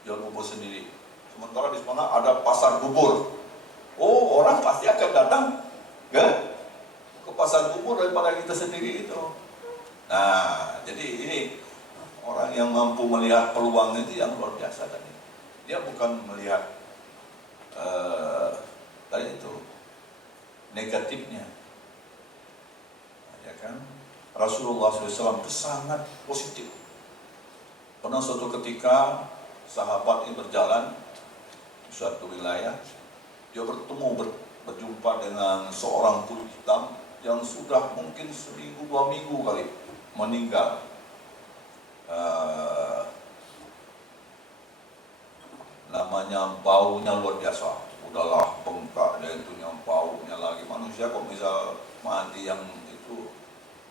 jual bubur sendiri. Sementara di sana ada pasar bubur, oh orang pasti akan datang ke pasar bubur daripada kita sendiri itu. Nah, jadi ini orang yang mampu melihat peluang itu yang luar biasa tadi. Dia bukan melihat tadi itu negatifnya, ya kan? Rasulullah SAW itu sangat positif. Pernah suatu ketika sahabat ini berjalan di suatu wilayah, dia berjumpa dengan seorang kulit hitam yang sudah mungkin 1-2 minggu kali meninggal. Namanya baunya luar biasa, udahlah bengkak dia itu, yang baunya lagi, manusia kok bisa mati yang itu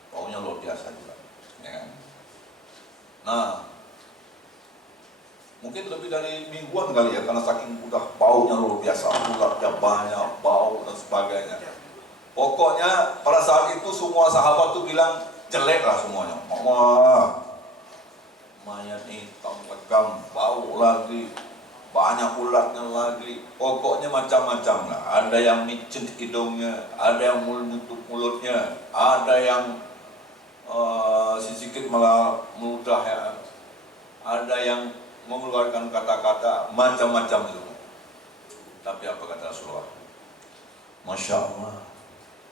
baunya luar biasa juga, ya kan? Nah, mungkin lebih dari mingguan kali ya, karena saking udah baunya luar biasa, ularnya banyak, bau dan sebagainya. Pokoknya pada saat itu semua sahabat tuh bilang jelek lah semuanya. Wah, mayat hitam legam, bau lagi, banyak ulatnya lagi. Pokoknya macam-macam lah. Ada yang micin hidungnya, ada yang menutup mulutnya, ada yang sedikit malah meludah ya. Ada yang mengeluarkan kata-kata macam-macam itu. Tapi apa kata Rasulullah? Masya Allah,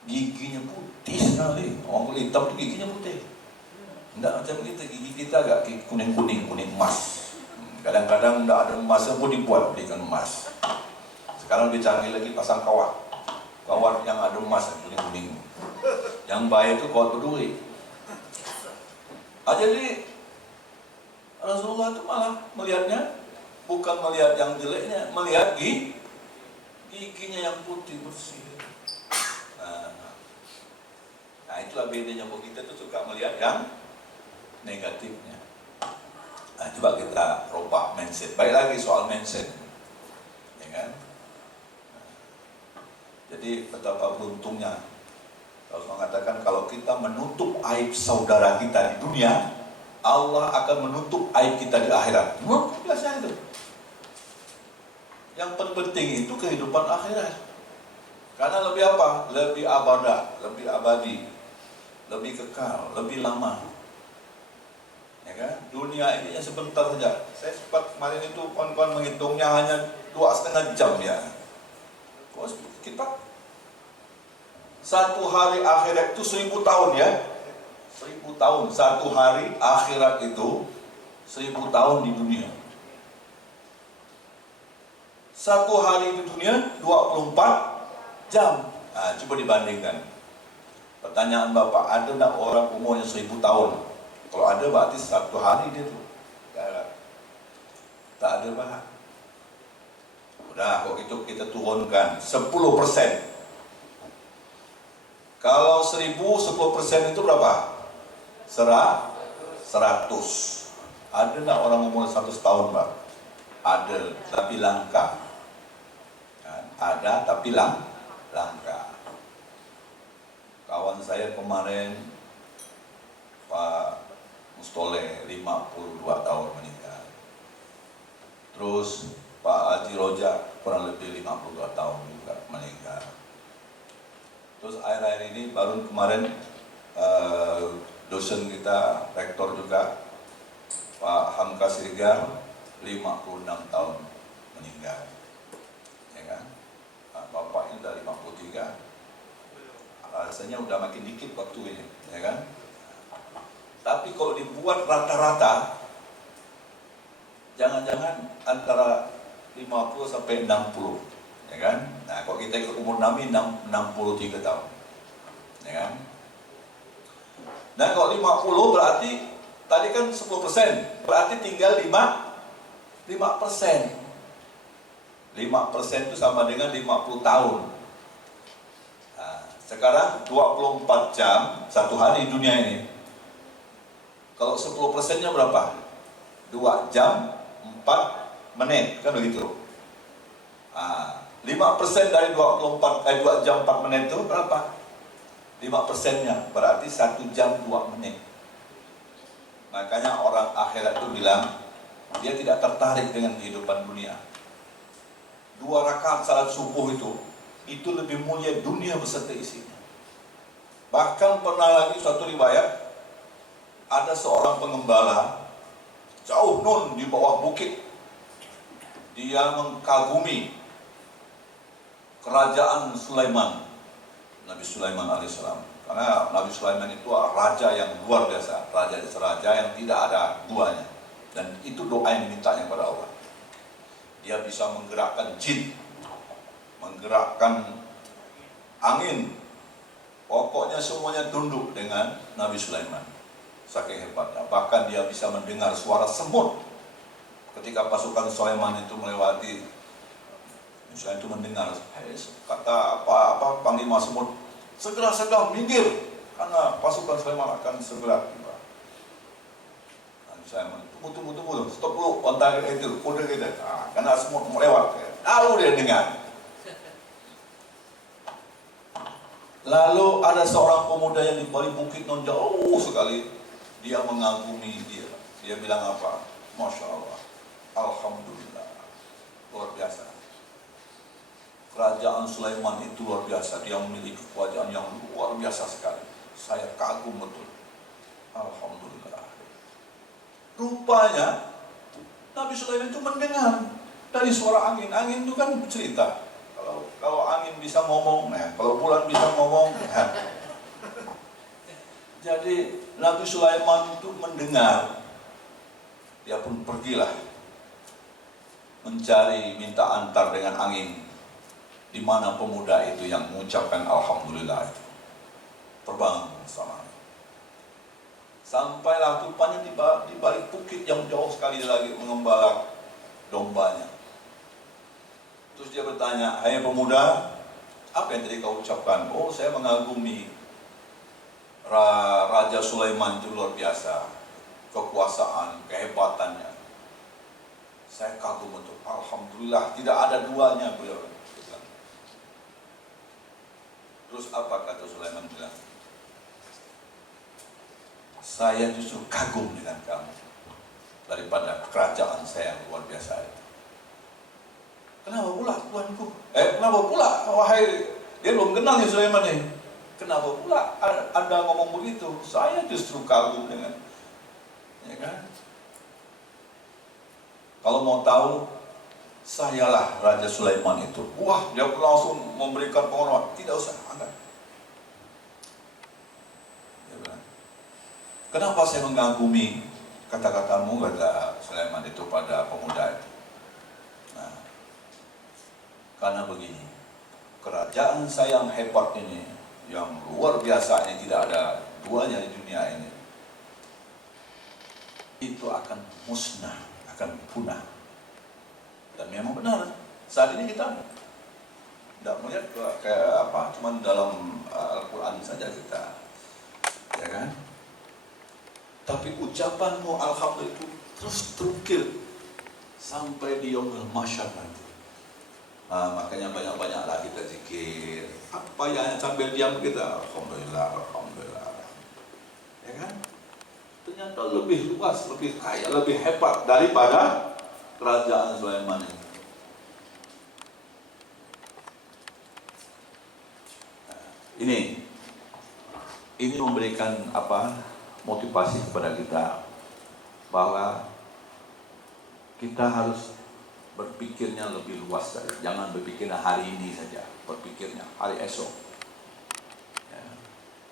giginya putih sekali. Orang kulit hitam itu giginya putih. Tidak macam kita, gigi kita agak kuning-kuning, kuning emas. Kadang-kadang tidak ada emasnya pun dibuat belikan emas. Sekarang lebih canggih lagi pasang kawat. Kawat yang ada emas kuning-kuning. Yang baik itu kawat berduri. Jadi Rasulullah itu malah melihatnya bukan melihat yang jeleknya, melihat giginya yang putih bersih. Nah itulah bedanya bahwa kita tuh suka melihat yang negatifnya. Nah, coba kita rubah mindset. Baik lagi soal mindset, ya kan? Jadi betapa beruntungnya kalau mengatakan kalau kita menutup aib saudara kita di dunia, Allah akan menutup aib kita di akhirat. Biasa itu. Yang penting itu kehidupan akhirat. Karena lebih apa? Lebih lebih abadi, lebih kekal, lebih lama. Ya kan? Dunia ini sebentar saja. Saya sempat kemarin itu kawan-kawan menghitungnya hanya 2,5 jam ya. Kok kita satu hari akhirat itu 1000 tahun ya. 1000 tahun. Satu hari akhirat itu 1000 tahun di dunia. Satu hari di dunia 24 jam. Nah, coba dibandingkan. Pertanyaan Bapak, ada enggak orang umurnya 1000 tahun? Kalau ada berarti satu hari dia tuh. Tak ada Pak. Udah, kok itu kita turunkan 10%. Kalau 1000, 10% itu berapa? 100. Ada enggak orang umur 100 tahun Pak? Ada, tapi langka. Ada, tapi langka. Kawan saya kemarin Pak Mustoleh 52 tahun meninggal. Terus Pak Haji Roja kurang lebih 52 tahun juga meninggal. Terus akhir-akhir ini baru kemarin dosen kita, rektor juga, Pak Hamka Siregar 56 tahun meninggal. Ya kan? Bapaknya udah 53. Rasanya udah makin dikit waktu ini, ya kan? Tapi kalau dibuat rata-rata, jangan-jangan antara 50 sampai 60, ya kan? Nah, kalau kita ikut umur Nabi 63 tahun, ya kan? Nah, kalau 50 berarti tadi kan 10%, berarti tinggal 5%. 5% itu sama dengan 50 tahun. Nah, sekarang 24 jam satu hari di dunia ini. Kalau 10%-nya berapa? 2 jam 4 menit, kan begitu. 5% dari 2 jam 4 menit itu berapa? 5%-nya berarti 1 jam 2 menit. Makanya orang akhirat itu bilang dia tidak tertarik dengan kehidupan dunia. 2 rakaat salat subuh itu lebih mulia dunia beserta isinya. Bahkan pernah lagi suatu riwayat, ada seorang pengembala jauh nun di bawah bukit. Dia mengkagumi kerajaan Sulaiman, Nabi Sulaiman alaihissalam. Karena Nabi Sulaiman itu raja yang luar biasa, raja yang tidak ada duanya. Dan itu doa yang dimintanya kepada Allah. Dia bisa menggerakkan jin, menggerakkan angin. Pokoknya semuanya tunduk dengan Nabi Sulaiman. Saking hebatnya. Bahkan dia bisa mendengar suara semut. Ketika pasukan Sulaiman itu melewati, misalnya itu mendengar kata apa panglima semut, segera minggir, karena pasukan Sulaiman akan segera tiba. Sulaiman, tunggu, stop dulu, ontar itu, kode kita, karena semut melewat, tahu dia dengar. Lalu ada seorang pemuda yang di balik bukit non jauh sekali. Dia mengagumi dia. Dia bilang apa? Masya Allah, Alhamdulillah, luar biasa. Kerajaan Sulaiman itu luar biasa. Dia memiliki kerajaan yang luar biasa sekali. Saya kagum betul. Alhamdulillah. Rupanya Nabi Sulaiman itu mendengar dari suara angin. Angin itu kan cerita. Kalau angin bisa ngomong, kalau bulan bisa ngomong. Jadi Nabi Sulaiman itu mendengar. Dia pun pergilah mencari, minta antar dengan angin. Di mana pemuda itu yang mengucapkan Alhamdulillah itu. Terbang sama. Sampailah rupanya di balik bukit yang jauh sekali lagi mengembala dombanya. Terus dia bertanya, hai pemuda, apa yang tadi kau ucapkan? Oh, saya mengagumi Raja Sulaiman itu luar biasa. Kekuasaan, kehebatannya. Saya kagum untuk Alhamdulillah, tidak ada duanya beliau. Terus apa kata Sulaiman bilang? Saya justru kagum dengan kamu daripada kerajaan saya yang luar biasa itu. Kenapa pula tuanku? Kenapa pula? Wahai, dia belum kenal ya Sulaiman ini. Kenapa pula Anda ngomong begitu? Saya justru kagum dengan, ya kan? Kalau mau tahu, sayalah Raja Sulaiman itu. Wah, dia langsung memberikan penghormatan. Tidak usah, Anda. Dia bilang, kenapa saya mengagumi kata-katamu, kata Sulaiman itu pada pemuda itu? Nah, karena begini, kerajaan saya yang hebat ini, yang luar biasa ini, tidak ada duanya di dunia ini, itu akan musnah, akan punah. Dan memang benar, saat ini kita tidak melihat kayak apa, cuma dalam Al-Quran saja kita, ya kan? Tapi ucapanmu Alhamdulillah itu terus terukir sampai di yaumul mahsyar nanti. Makanya banyak-banyaklah kita zikir. Apa yang sambil diam kita, Alhamdulillah, Alhamdulillah. Ya kan? Ternyata lebih luas, lebih kaya, lebih hebat daripada kerajaan Sulaiman ini. Ini memberikan apa? Motivasi kepada kita bahwa kita harus berpikirnya lebih luas dari, jangan berpikirnya hari ini saja, berpikirnya hari esok. Ya.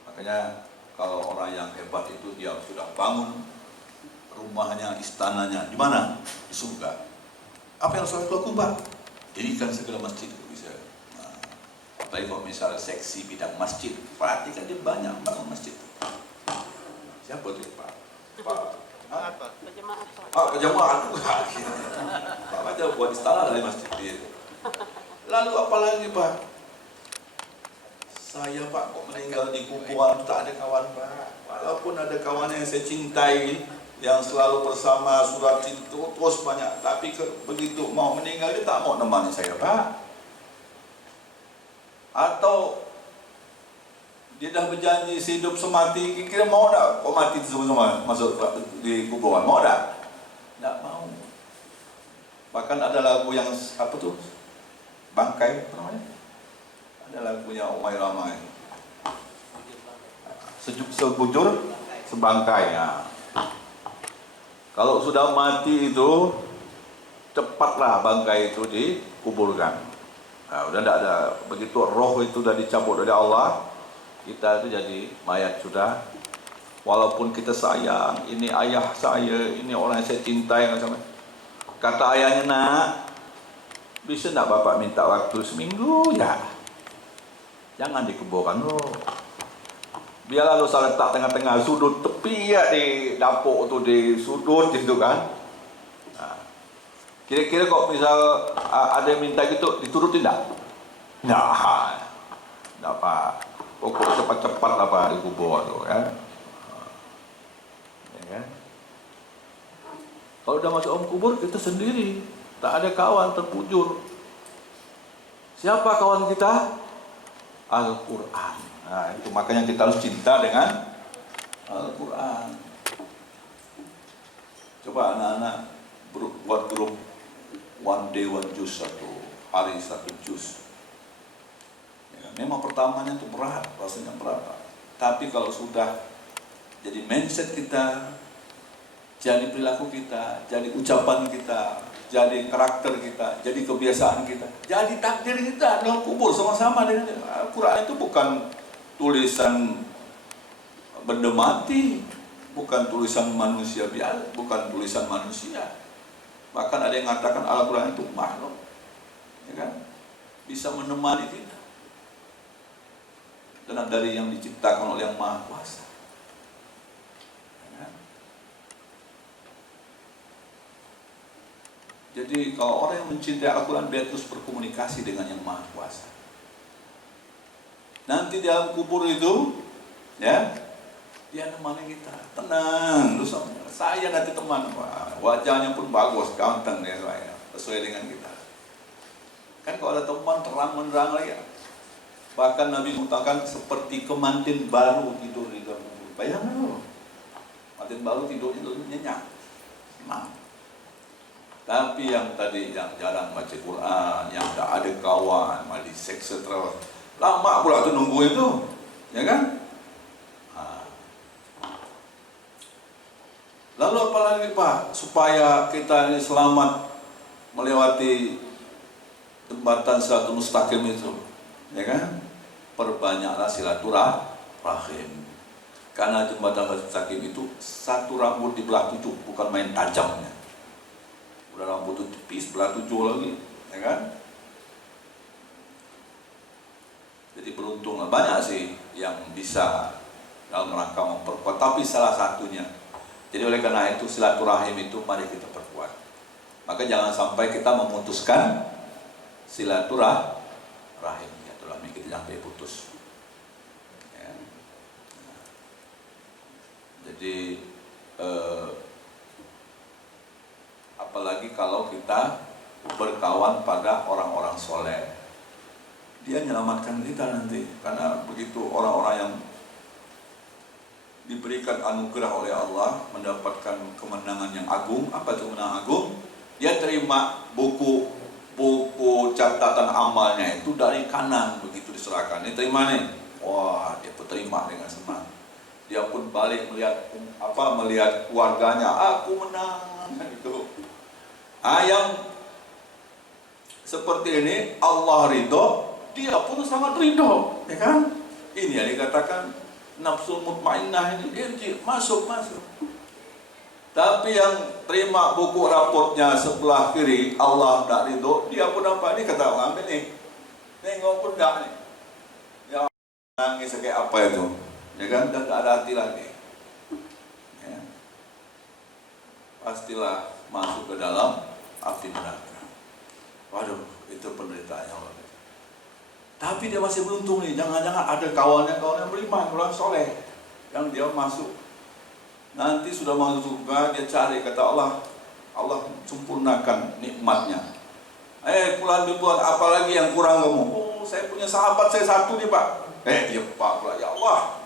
Makanya kalau orang yang hebat itu dia sudah bangun rumahnya, istananya di mana? Di surga. Apa yang harus lakukan, Pak? Jadikan segala masjid bisa. Nah, apalagi kalau misalnya seksi bidang masjid, perhatikan dia banyak bangun masjid. Siapa tuh Pak? Pak? Kejamaah juga. Pak aja buat istana dari masjid itu. Lalu apalagi Pak? Saya Pak kok meninggal di kuburan, tak ada kawan Pak. Walaupun ada kawan yang saya cintai, yang selalu bersama, surat cinta terus banyak, tapi begitu mau meninggal dia tak mau nemani saya Pak. Atau dia dah berjanji hidup semati, kira mau tak kok mati semua masuk di kuburan? Mau tak? Tak mau. Bahkan ada lagu yang apa tuh? Bangkai, apa namanya? Ada lagunya Umay Ramai. Sebujur sebangkai. Ya. Kalau sudah mati itu cepatlah bangkai itu dikuburkan. Nah, udah tidak ada, begitu roh itu sudah dicabut dari Allah, kita itu jadi mayat sudah. Walaupun kita sayang, ini ayah saya, ini orang yang saya cintai, kata ayahnya, nak, bisa nak bapak minta waktu seminggu ya? Jangan dikuburkan loh. Biarlah lu saya letak tengah-tengah sudut tepi ya di dapur tu, di sudut gitu kan. Nah, kira-kira kok misal ada yang minta gitu diturutin tak? Nah, tak apa. Pokok cepat-cepat apa dikubur tu kan. Ya kan? Kalau udah masuk om kubur kita sendiri, tak ada kawan, terpujur. Siapa kawan kita? Al-Quran. Nah, itu makanya kita harus cinta dengan Al-Quran. Coba anak-anak buat grup one day one juz, satu hari satu juz. Ya, memang pertamanya itu berat, rasanya berat. Tapi kalau sudah jadi mindset kita, jadi perilaku kita, jadi ucapan kita, jadi karakter kita, jadi kebiasaan kita, jadi takdir kita dalam kubur sama-sama dengan Al-Quran. Itu bukan tulisan benda mati, bukan tulisan manusia biasa, bukan tulisan manusia. Bahkan ada yang mengatakan Al-Quran itu makhluk, ya kan? Bisa menemani kita. Dan dari yang diciptakan oleh Yang Maha Kuasa. Jadi kalau orang yang mencintai Al-Quran, dia terus berkomunikasi dengan Yang Maha Kuasa. Nanti di dalam kubur itu, ya, dia nemani kita, tenang, terus saya nanti teman, wajahnya pun bagus, ganteng ya saya, sesuai dengan kita. Kan kalau ada teman terang menerang lagi, bahkan Nabi mengatakan seperti kemantin baru tidur di dalam kubur. Bayangkan loh, kemantin baru tidurnya nyenyak, senang. Tapi yang tadi yang jarang baca Quran, yang tak ada kawan, malah diseksa terus, lama pula tu nunggu itu, ya kan? Lalu apa lagi Pak, supaya kita ini selamat melewati jembatan Siratul Mustaqim itu, ya kan? Perbanyaklah silaturahim. Karena jembatan Siratul Mustaqim itu satu rambut dibelah 7, bukan main tajamnya. Udah rambut itu tipis, belah 7 lagi, ya kan? Jadi beruntunglah, banyak sih yang bisa dalam rangka memperkuat, tapi salah satunya. Jadi oleh karena itu silaturahim itu mari kita perkuat. Maka jangan sampai kita memutuskan silaturahim, ya dalam kita jangan sampai putus. Ya. Jadi apalagi kalau kita berkawan pada orang-orang soleh, dia menyelamatkan kita nanti. Karena begitu orang-orang yang diberikan anugerah oleh Allah, mendapatkan kemenangan yang agung. Apa itu kemenangan agung? Dia terima buku catatan amalnya itu dari kanan, begitu diserahkan. Ini terima nih, wah dia pun terima dengan senang. Dia pun balik melihat keluarganya, aku menang gitu. Yang seperti ini Allah ridho, dia pun sangat ridho, ya kan? Ini yang dikatakan nafsu mutmainnah ini, masuk. Tapi yang terima buku raportnya sebelah kiri, Allah tak ridho, dia pun apa? Ini kata orang ini, nengok pun tak nih. Ya nangis kayak apa itu, ya kan? Dan tak ada hati lagi. Ya. Pastilah masuk ke dalam api neraka. Waduh, itu penderitaannya Allah. Tapi dia masih beruntung nih, jangan-jangan ada kawannya beriman, orang soleh, yang dia masuk. Nanti sudah masuk surga, dia cari, kata Allah sempurnakan nikmatnya. Pulang dibuat apa lagi yang kurang kamu? Oh, saya punya sahabat saya satu nih Pak. Dia Pak pula, ya Allah,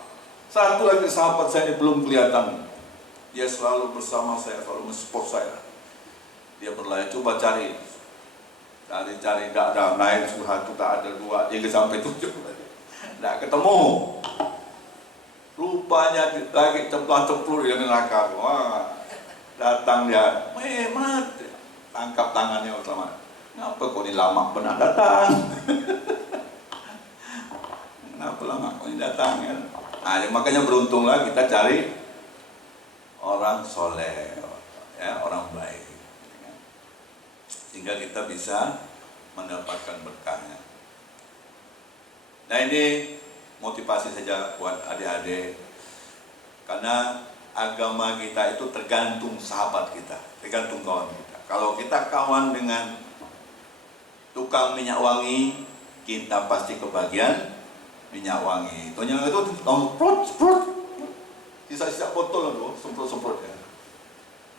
satu lagi sahabat saya ini belum kelihatan. Dia selalu bersama saya, selalu mensupport saya. Dia berlayar, coba cari, tidak ada, naik satu tak ada dua, dia sampai 7 tidak ketemu. Rupanya lagi cemplah-cemplur di neraka. Wah, datang dia, mati, tangkap tangannya utama. Kenapa kau ini lama benar datang? Kenapa lama kau ini datang? Nah, makanya beruntunglah kita cari orang soleh, ya, orang baik. Sehingga kita bisa mendapatkan berkahnya. Nah ini motivasi saja buat adik-adik, karena agama kita itu tergantung sahabat kita, tergantung kawan kita. Kalau kita kawan dengan tukang minyak wangi, kita pasti kebagian minyak wangi. Tanya itu semprot, sisa-sisa botol itu semprot ya,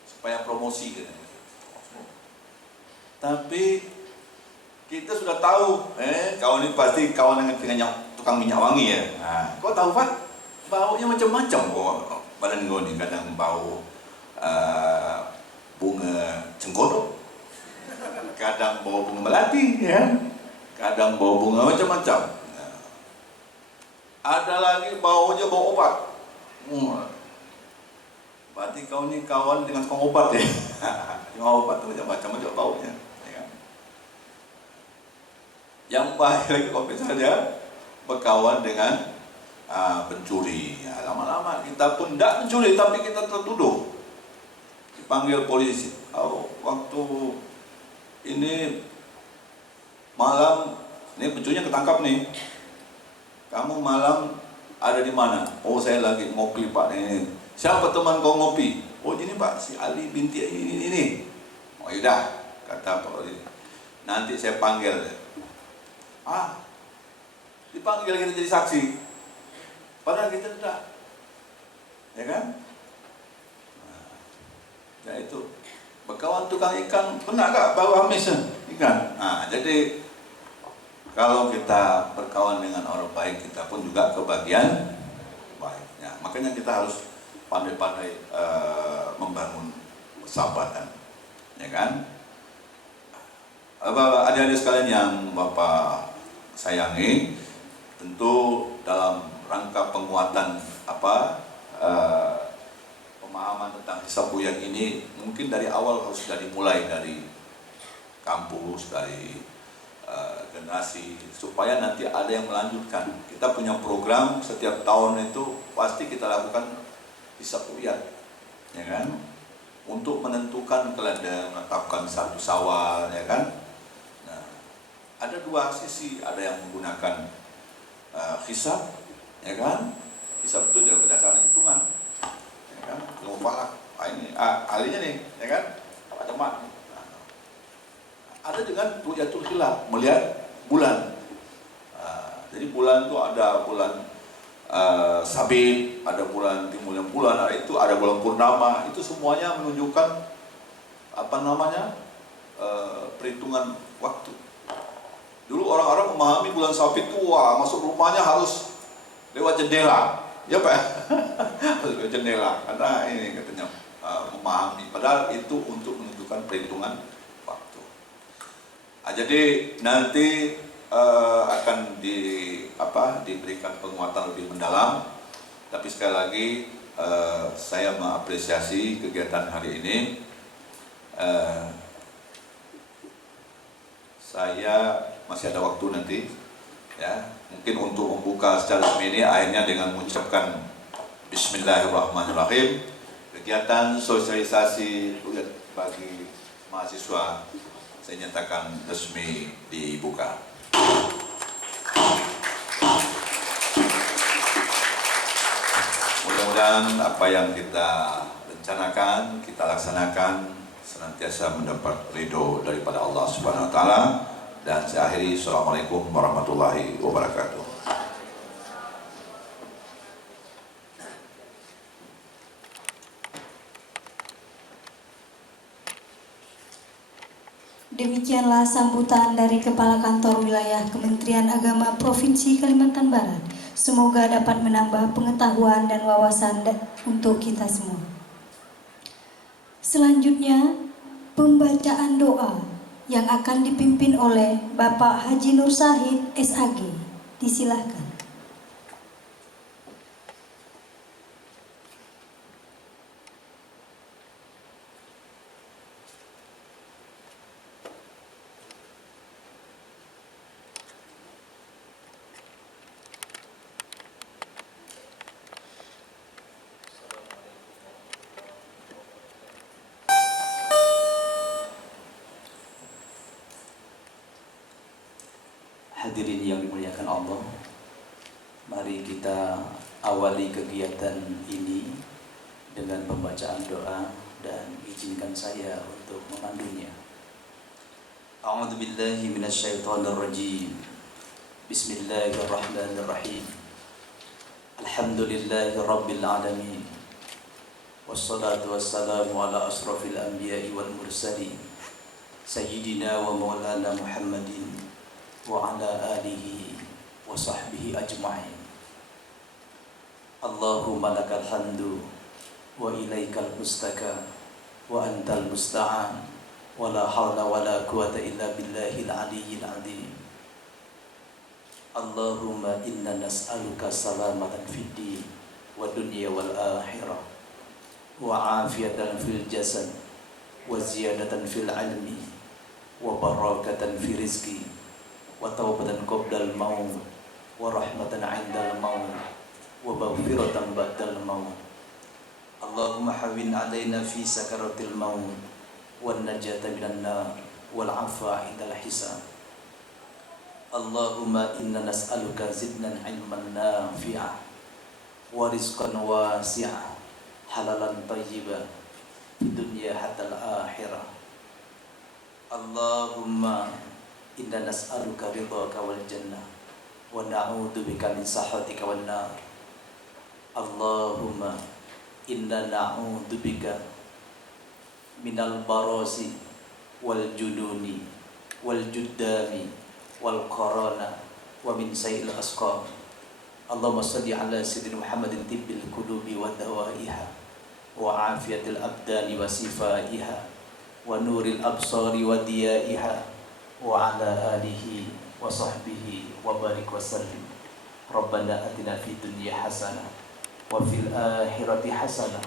supaya promosi gitu. Tapi kita sudah tahu, kawan ini pasti kawan dengan yang tukang minyak wangi ya. Nah, kau tahu Pak, baunya macam-macam kok. Badan kau ni kadang bau bunga cengkodok, kadang bau bunga melati, ya, kadang bau bunga macam-macam. Nah, ada lagi baunya bau obat. Berarti kau ni kawan dengan tukang obat ya. Tukang obat tu macam-macam juga baunya. Ya. Yang baik lagi kau misalnya berkawan dengan pencuri. Ya, lama-lama kita pun tidak mencuri, tapi kita tertuduh, dipanggil polisi. Waktu ini malam, ini pencurinya ketangkap nih. Kamu malam ada di mana? Oh, saya lagi ngopi Pak. Ini siapa teman kau ngopi? Oh, ini Pak, si Ali binti ini. Oh, yaudah, kata Pak polisi, nanti saya panggil. Dipanggil kita jadi saksi, padahal kita tidak, ya kan? Nah, itu berkawan tukang ikan, pernah gak bawa amis ikan? Nah, jadi kalau kita berkawan dengan orang baik, kita pun juga kebagian baiknya. Makanya kita harus pandai-pandai membangun persahabatan, ya kan? Adik-adik sekalian yang Bapak sayangi, tentu dalam rangka penguatan pemahaman tentang hisab ru'yat ini mungkin dari awal harus sudah dimulai dari kampus, dari generasi, supaya nanti ada yang melanjutkan. Kita punya program setiap tahun itu pasti kita lakukan hisab ru'yat, ya kan? Untuk menentukan kelada, menetapkan satu Syawal, ya kan? Nah, ada dua sisi, ada yang menggunakan hisab, ya kan? Hisab itu dia berdasarkan hitungan, ya kan? Ilmu falak, ini ahlinya nih, ya kan? Pak Cemat. Nah, ada dengan ru'yatul hilal, melihat bulan. Jadi bulan itu ada bulan sabit, ada bulan timurnya bulan, itu ada bulan purnama, itu semuanya menunjukkan perhitungan waktu. Dulu orang-orang memahami bulan sabit itu, masuk rumahnya harus lewat jendela, ya Pak, harus lewat jendela, karena ini katanya memahami, padahal itu untuk menunjukkan perhitungan waktu. Jadi nanti akan diberikan penguatan lebih mendalam, tapi sekali lagi saya mengapresiasi kegiatan hari ini. Saya masih ada waktu nanti, ya, mungkin untuk membuka secara resmi ini akhirnya dengan mengucapkan Bismillahirrahmanirrahim. Kegiatan sosialisasi bagi mahasiswa saya nyatakan resmi dibuka. Mudah-mudahan apa yang kita rencanakan, kita laksanakan, senantiasa mendapat ridho daripada Allah Subhanahu wa taala. Dan saya akhiri, Assalamualaikum warahmatullahi wabarakatuh. Demikianlah sambutan dari Kepala Kantor Wilayah Kementerian Agama Provinsi Kalimantan Barat. Semoga dapat menambah pengetahuan dan wawasan untuk kita semua. Selanjutnya, pembacaan doa yang akan dipimpin oleh Bapak Haji Nur Syahid SAG. Disilahkan. Hadirin yang dimuliakan Allah, mari kita awali kegiatan ini dengan pembacaan doa dan izinkan saya untuk memandunya. A'udzu billahi minasyaitonir rajim. Bismillahirrahmanirrahim. Alhamdulillahi rabbil alamin. Wassalatu wassalamu ala asrafil anbiya'i wal mursalin. Sayyidina wa maulana Muhammadin wa ala alihi wa sahbihi وصحبه أجمعين. اللهم لك الحمد وإليك المستكى وأنت المستعان ولا حول ولا قوة إلا بالله العلي العظيم. اللهم إنا نسألك سلامة في الدين والدنيا والآخرة وعافية في الجسد وزيادة في العلم وبركة في رزقي وتوبة قبل الموت ورحمة عند الموت ومغفرة بعد الموت. اللهم حوّن علينا في سكرات الموت والنجاة من النار والعفو عند الحساب. اللهم إنا نسألك زدنا علما نافعا ورزقا واسعا حلالا طيبا في الدنيا حتى الآخرة. اللهم إنا نسألك رضاك والجنة ونعوذ بك من سخطك والنار. اللهم إنا نعوذ بك من البراس والجنون والجدام والقرانة ومن سيء الأسقام. اللهم صل على سيدنا محمد طب القلوب ودوائها وعافية الأبدان وشفائها ونور الأبصار وضيائها وعلى آله وصحبه وبارك وسلم. ربنا آتنا في الدنيا حسنة وفي الآخرة حسنة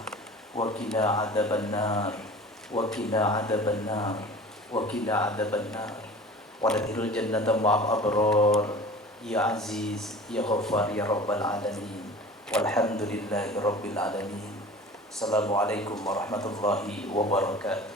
وقنا عذاب النار وقنا عذاب النار وقنا عذاب النار وادخل الجنة مع الأبرار يا عزيز يا غفار يا رب العالمين والحمد لله رب العالمين. السلام عليكم ورحمة الله وبركاته.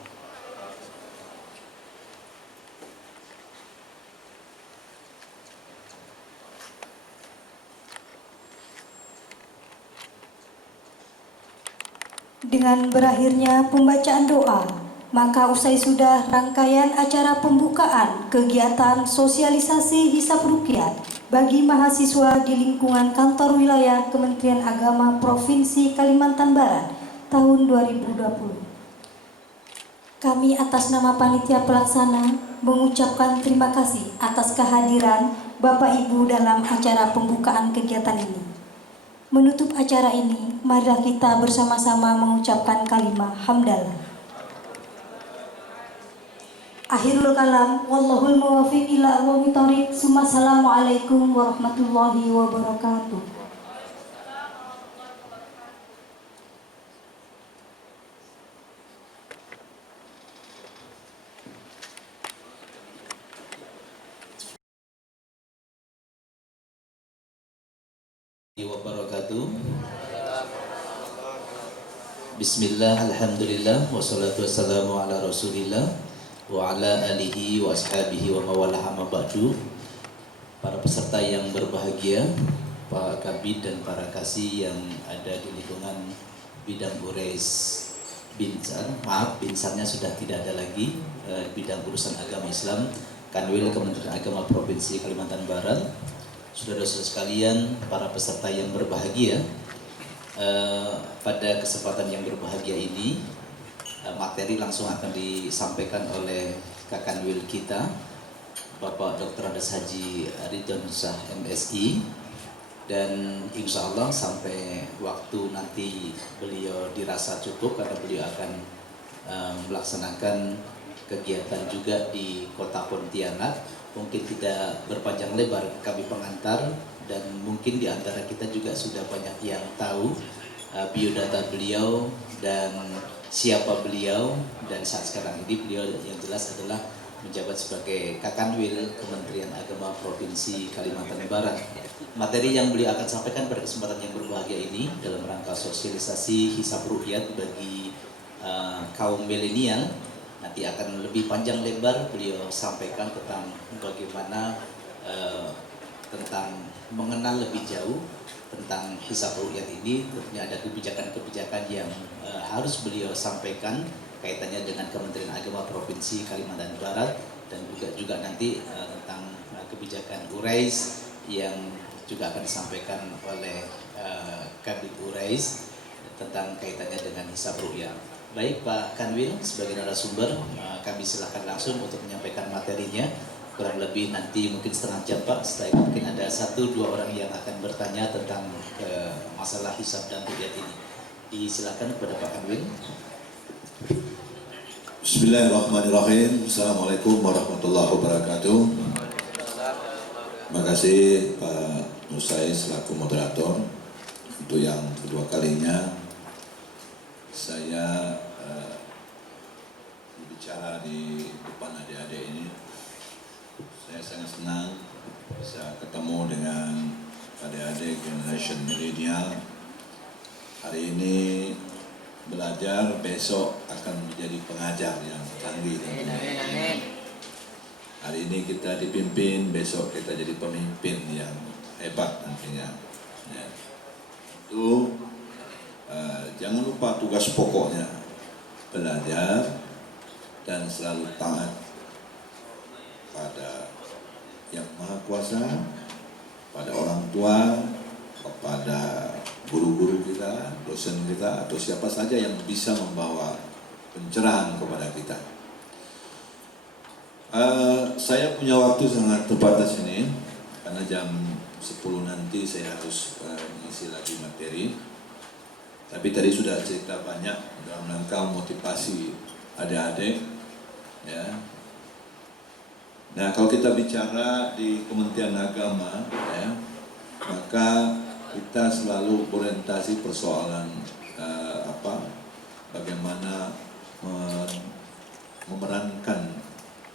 Dengan berakhirnya pembacaan doa, maka usai sudah rangkaian acara pembukaan kegiatan sosialisasi hisab ruqyah bagi mahasiswa di lingkungan kantor wilayah Kementerian Agama Provinsi Kalimantan Barat tahun 2020. Kami atas nama panitia pelaksana mengucapkan terima kasih atas kehadiran Bapak Ibu dalam acara pembukaan kegiatan ini. Menutup acara ini, marilah kita bersama-sama mengucapkan kalimat hamdalah. Akhirul kalam, wallahul muwaffiq ila aqwamit thoriq. Assalamualaikum warahmatullahi wabarakatuh. Wabarakatuh. Bismillah, alhamdulillah, wassalatu wassalamu ala rasulillah wa ala alihi wa ashabihi wa mawalah amma ba'du. Para peserta yang berbahagia, Pak Kabid dan para kasih yang ada di lingkungan bidang Urais Binsannya sudah tidak ada lagi, bidang urusan agama Islam Kanwil Kementerian Agama Provinsi Kalimantan Barat. Saudara-saudara sekalian, para peserta yang berbahagia, pada kesempatan yang berbahagia ini materi langsung akan disampaikan oleh Kakanwil kita, Bapak Dr. Andes Haji Ridwan Nusa MSI, dan insya Allah sampai waktu nanti beliau dirasa cukup karena beliau akan melaksanakan kegiatan juga di Kota Pontianak. Mungkin tidak berpanjang lebar, kami pengantar, dan mungkin di antara kita juga sudah banyak yang tahu biodata beliau dan siapa beliau, dan saat sekarang ini beliau yang jelas adalah menjabat sebagai Kakanwil Kementerian Agama Provinsi Kalimantan Barat. Materi yang beliau akan sampaikan pada kesempatan yang berbahagia ini dalam rangka sosialisasi hisab ruqyah bagi kaum milenial. Nanti akan lebih panjang lebar beliau sampaikan tentang bagaimana tentang mengenal lebih jauh tentang hisab ruqyah ini. Tentunya ada kebijakan-kebijakan yang harus beliau sampaikan kaitannya dengan Kementerian Agama Provinsi Kalimantan Barat, dan juga nanti tentang kebijakan Urais yang juga akan disampaikan oleh Kabid Urais tentang kaitannya dengan hisab ruqyah. Baik Pak Kanwil, sebagai narasumber kami silakan langsung untuk menyampaikan materinya. kurang lebih nanti mungkin setengah jam Pak. Setelah itu mungkin ada 1-2 orang yang akan bertanya tentang masalah hisab dan ru'yat ini. Disilakan kepada Pak Kanwil. Bismillahirrahmanirrahim. Assalamualaikum warahmatullahi wabarakatuh. Terima kasih Pak Nusai selaku moderator. Untuk yang kedua kalinya saya berbicara di depan adik-adik ini. Saya sangat senang bisa ketemu dengan adik-adik generation milenial. Hari ini belajar, besok akan menjadi pengajar yang canggih tentunya. Hari ini kita dipimpin, besok kita jadi pemimpin yang hebat nantinya. Ya. Itu jangan lupa tugas pokoknya, belajar dan selalu taat pada Yang Maha Kuasa, pada orang tua, kepada guru-guru kita, dosen kita, atau siapa saja yang bisa membawa pencerahan kepada kita. Saya punya waktu sangat terbatas ini, karena jam 10 nanti saya harus mengisi lagi materi. Tapi tadi sudah cerita banyak dalam rangka motivasi adik-adik. Ya. Nah, kalau kita bicara di Kementerian Agama, ya, maka kita selalu orientasi persoalan bagaimana memerankan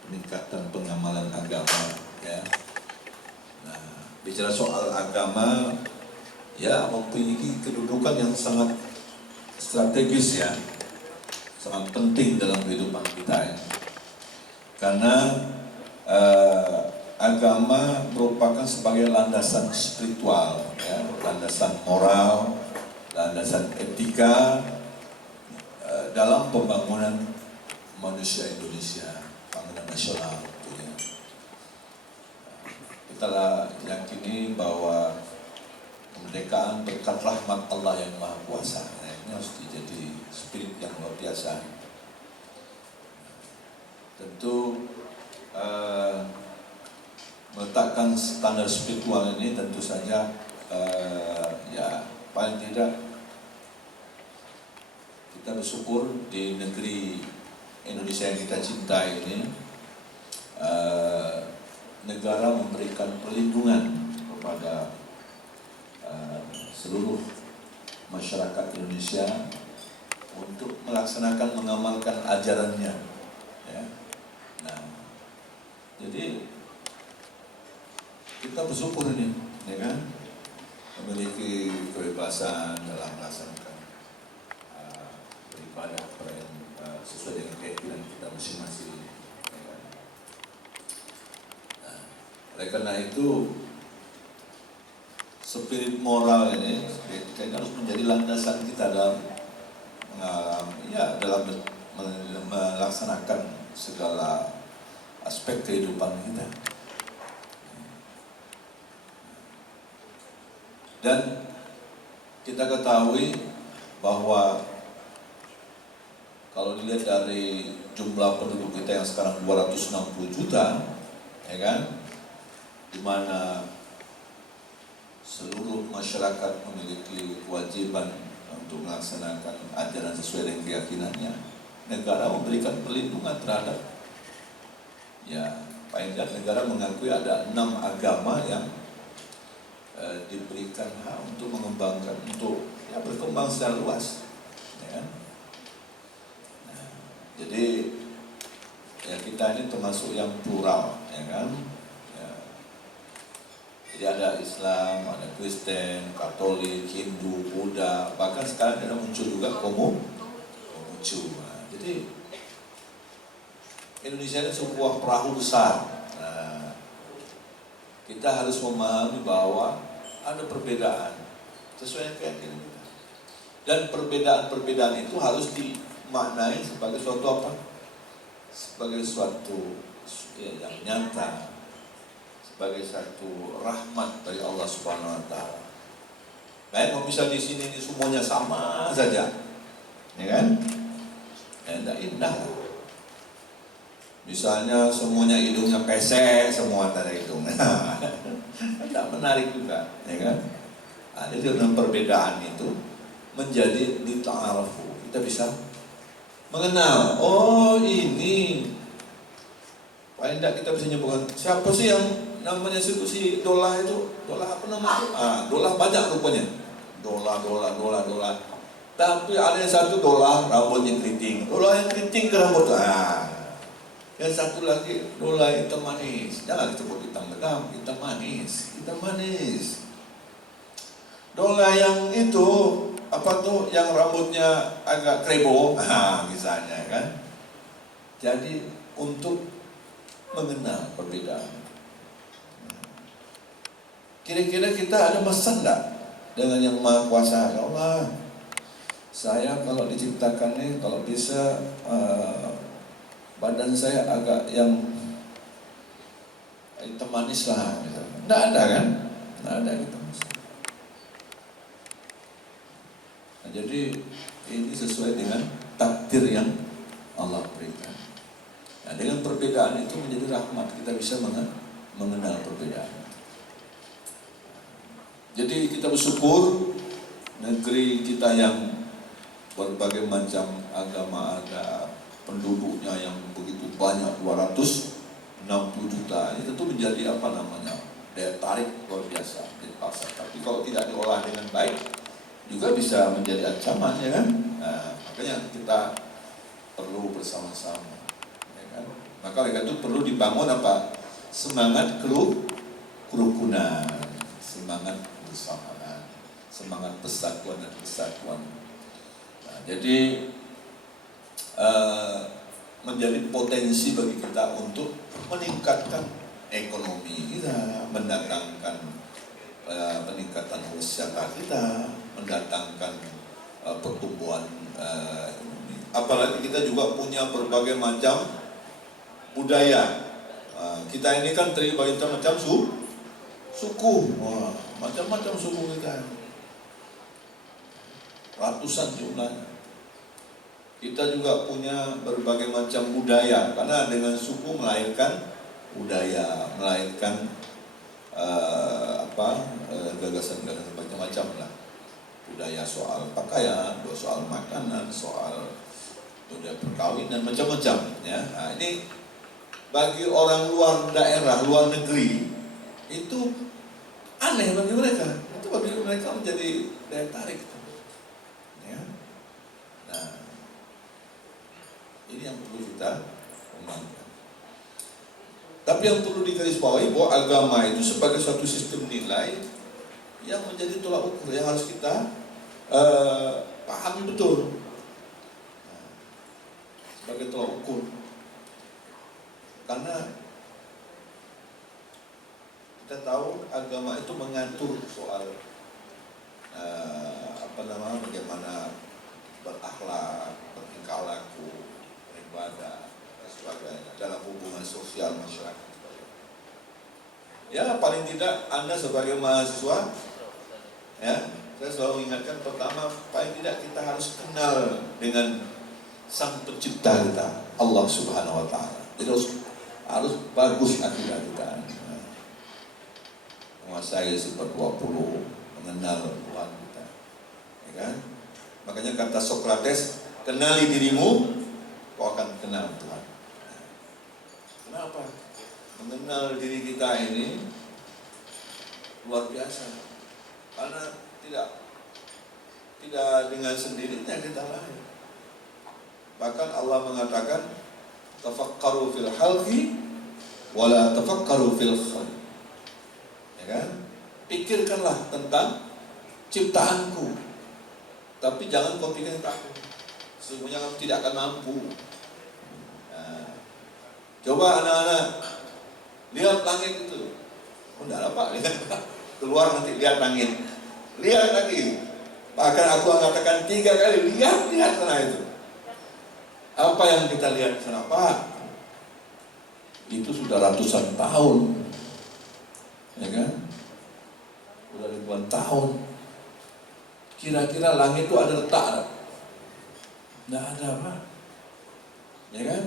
peningkatan pengamalan agama, ya. Nah, bicara soal agama, ya memiliki kedudukan yang sangat strategis, ya, sangat penting dalam kehidupan kita, ya. Karena agama merupakan sebagai landasan spiritual, ya, landasan moral, landasan etika dalam pembangunan manusia Indonesia, pembangunan nasional. Ya. Kita yakini bahwa kemerdekaan berkat rahmat Allah yang Maha Kuasa. Nah, ini harus jadi spirit yang luar biasa. Tentu meletakkan standar spiritual ini tentu saja ya paling tidak kita bersyukur di negeri Indonesia yang kita cintai ini negara memberikan perlindungan kepada seluruh masyarakat Indonesia untuk melaksanakan mengamalkan ajarannya, ya. Nah, jadi kita bersyukur ini, ya kan, memiliki kebebasan dalam melaksanakan beribadah sesuai dengan keyakinan kita masing-masing. Ya kan? Nah, oleh karena itu spirit moral ini harus menjadi landasan kita dalam melaksanakan segala aspek kehidupan kita. Dan kita ketahui bahwa kalau dilihat dari jumlah penduduk kita yang sekarang 260 juta, ya kan, di mana seluruh masyarakat memiliki kewajiban untuk melaksanakan ajaran sesuai dengan keyakinannya, negara memberikan perlindungan terhadap, ya, paling tidak negara mengakui ada 6 agama yang diberikan hak untuk mengembangkan, untuk ya berkembang secara luas, ya kan? Nah, jadi ya kita ini termasuk yang plural, ya kan? Ya. Jadi ada Islam, ada Kristen, Katolik, Hindu, Buddha, bahkan sekarang ada muncul juga Konghucu. Nah, jadi Indonesia ini sebuah perahu besar. Nah, kita harus memahami bahwa ada perbedaan sesuai dengan keyakinan kita. Dan perbedaan-perbedaan itu harus dimaknai sebagai suatu apa? Sebagai suatu yang nyata, sebagai satu rahmat dari Allah Subhanahu Wa Taala. Baik, kalau bisa di sini ini semuanya sama saja, ya kan? Ya, tidak indah. Misalnya semuanya hidungnya pesek, semua tanda hidung. Tidak menarik juga, ya kan? Ada dengan perbedaan itu menjadi dita'arafu. Kita bisa mengenal, oh ini paling tidak kita bisa nyebutkan siapa sih yang namanya si Dolah itu, Dolah apa namanya? Dolah banyak rupanya, Dolah. Tapi ada yang satu Dolah rambutnya keriting, Dolah yang keriting ke rambut. Yang satu lagi Dolah hitam manis, jangan disebut hitam legam, hitam manis. Dolah yang itu apa tuh yang rambutnya agak krebo, misalnya kan. Jadi untuk mengenal perbedaan. Kira-kira kita ada pesan enggak dengan yang Maha Kuasa? Ya Allah, saya kalau diciptakan nih, kalau bisa badan saya agak yang hitam manis lah. Enggak ada kan? Enggak ada gitu. Nah, jadi ini sesuai dengan takdir yang Allah berikan. Nah, dengan perbedaan itu menjadi rahmat, kita bisa mengenal perbedaan. Jadi kita bersyukur negeri kita yang berbagai macam agama ada, penduduknya yang begitu banyak, 260 juta, itu tentu menjadi apa namanya, daya tarik luar biasa di pasar. Tapi kalau tidak diolah dengan baik juga bisa menjadi ancaman, ya kan? Nah, makanya kita perlu bersama-sama, ya kan? Maka oleh karena itu perlu dibangun apa? Semangat kerukunan, semangat bersamaan, semangat persatuan dan kesatuan. Nah, jadi menjadi potensi bagi kita untuk meningkatkan ekonomi kita, mendatangkan peningkatan usaha kita, mendatangkan pertumbuhan ekonomi. Apalagi kita juga punya berbagai macam budaya. Kita ini kan terdiri dari macam suku, macam-macam suku kita, ratusan jumlahnya. Kita juga punya berbagai macam budaya, karena dengan suku melahirkan budaya, melahirkan gagasan-gagasan macam-macam lah. Budaya soal pakaian, soal makanan, soal budaya perkawinan, macam-macam, ya. Nah, ini bagi orang luar daerah, luar negeri, itu aneh bagi mereka. Itu bagi mereka menjadi daya tarik, ya. Nah, ini yang perlu kita kembangkan. Tapi yang perlu digarisbawahi bahwa agama itu sebagai suatu sistem nilai yang menjadi tolak ukur yang harus kita pahami betul. Sebagai tolak ukur. Karena kita tahu agama itu mengatur soal bagaimana berakhlak, bertingkah laku, beribadah, dan sebagainya dalam hubungan sosial masyarakat. Ya, paling tidak Anda sebagai mahasiswa, ya, saya selalu ingatkan, pertama, paling tidak kita harus kenal dengan Sang Pencipta kita, Allah Subhanahu Wa Taala. Jadi harus bagus akidah kita, menguasai sifat 20, mengenal Tuhan kita, ya kan? Makanya kata Sokrates, kenali dirimu, kau akan kenal Tuhan. Kenapa? Mengenal diri kita ini luar biasa, karena tidak dengan sendirinya kita lahir. Bahkan Allah mengatakan, tafakkaru fil halqi wala tafakkaru fil khalq. Ya kan? Pikirkanlah tentang ciptaanku, tapi jangan kau pikirkan aku. Sesungguhnya kamu tidak akan mampu. Nah, coba anak-anak lihat langit itu. Oh, enggak apa, lihat keluar nanti lihat langit. Lihat lagi. Bahkan aku mengatakan 3 kali, lihat sana itu. Apa yang kita lihat sana, Pak? Itu sudah ratusan tahun, ya kan? Sudah ribuan tahun. Kira-kira langit itu ada letak? Nggak ada, Pak. Ya kan?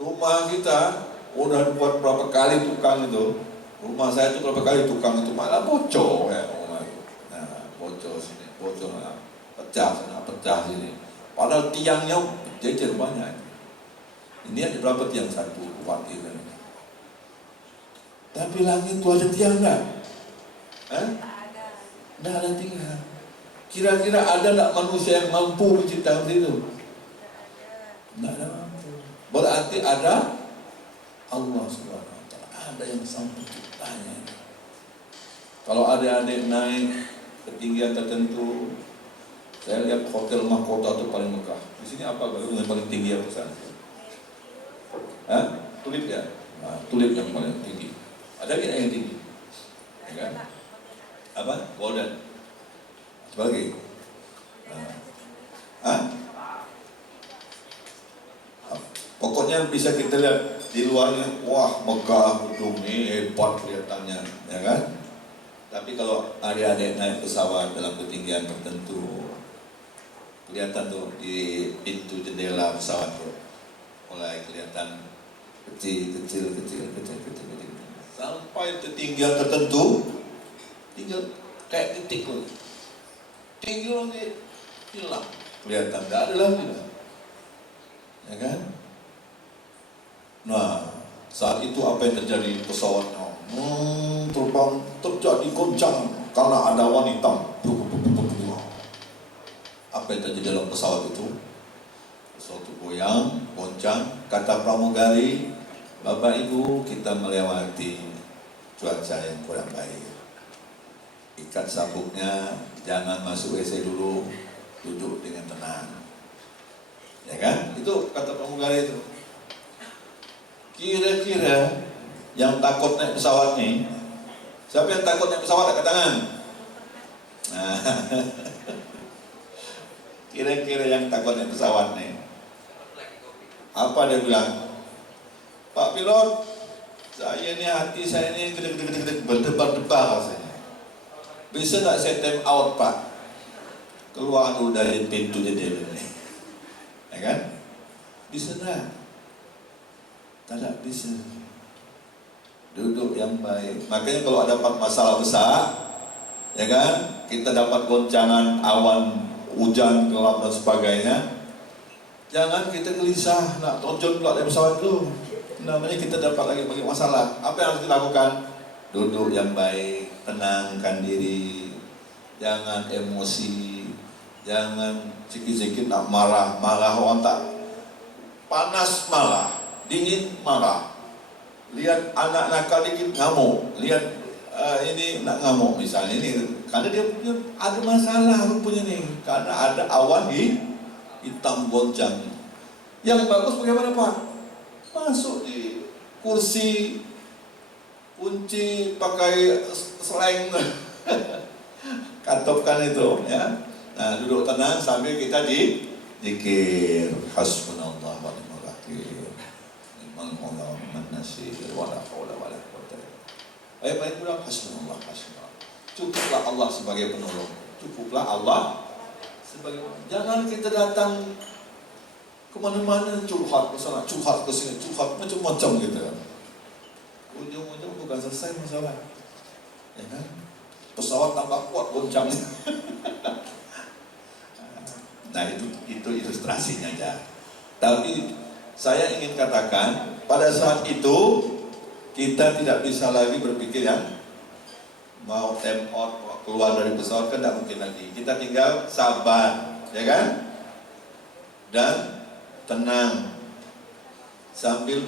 Rumah kita udah buat berapa kali tukang itu. Rumah saya itu berapa kali tukang itu malah bocor ya rumah itu. Nah, bocor sini, bocor pecah sana, pecah sini. Padahal tiangnya jejer banyak. Ini ada berapa tiang? Satu, dua tiang. Tapi langit itu ada tiang enggak? Nggak ada tinggal. Kira-kira ada enggak manusia yang mampu menciptakan itu? Nggak ada mampu. Berarti ada Allah Subhanahu wa Ta'ala. Ada yang sanggup menciptanya. Kalau adik-adik naik ketinggian tertentu, saya lihat hotel mahkota itu paling megah. Di sini apa yang paling tinggi apa sana? Tulip ya? Nah, tulip yang paling tinggi. Ada tidak yang tinggi? Ya kan? Apa? Golden. Sebagai? Pokoknya bisa kita lihat di luarnya, wah megah gedung ini hebat kelihatannya, ya kan? Tapi kalau adik-adik naik pesawat dalam ketinggian tertentu, kelihatan tuh di pintu jendela pesawat tuh mulai kelihatan kecil, sampai ketinggian tertentu, tinggal kayak titik loh, tinggal lagi hilang, kelihatan nggak ada lagi, ya kan? Nah, saat itu apa yang terjadi pesawatnya? Terbang, terjadi goncang karena ada wanita. Apa yang terjadi dalam pesawat itu? Pesawat itu goyang, goncang. Kata pramugari, Bapak Ibu, kita melewati cuaca yang kurang baik. Ikat sabuknya, jangan masuk WC dulu, duduk dengan tenang. Ya kan? Itu kata pramugari itu. Kira-kira yang takut naik pesawat nih, siapa yang takut naik pesawat? Angkat tangan. Nah, kira-kira yang takut naik pesawat nih, apa dia bilang? Pak pilot, saya ini hati saya ini gede-gede berdebar-debar rasanya. Bisa nggak saya time out Pak? Keluar dulu dari pintu jendela ini, ya kan? Bisa nggak? Tidak bisa. Duduk yang baik. Makanya kalau ada masalah besar, ya kan, kita dapat goncangan awan, hujan, gelap dan sebagainya, jangan kita gelisah, nak tonjol pula dari pesawat itu. Namanya kita dapat lagi banyak masalah. Apa yang harus dilakukan? Duduk yang baik, tenangkan diri, jangan emosi, jangan sikit-sikit nak marah orang tak panas marah. Dingin marah, lihat anak nakal dikit ngamuk, lihat ini nak ngamuk misalnya ini, karena dia punya ada masalah rupanya nih, karena ada awan hitam goncang. Yang bagus bagaimana Pak? Masuk di kursi, kunci pakai seleng, kantopkan itu, ya. Nah duduk tenang sambil kita zikir, hasbunallah wa ni'mal wakil. Baik pulang, hasbunallah. Cukuplah Allah sebagai penolong. Cukuplah Allah sebagai penolong. Jangan kita datang kemana-mana curhat ke sana, curhat ke sini, curhat macam-macam gitu. Ujung-ujung bukan selesai masalah. Ya kan? Pesawat tambah kuat goncangnya. Nah itu ilustrasinya aja. Tapi saya ingin katakan, pada saat itu kita tidak bisa lagi berpikir yang mau time out, mau keluar dari pesawat, kan tidak mungkin lagi. Kita tinggal sabar, ya kan? Dan tenang sambil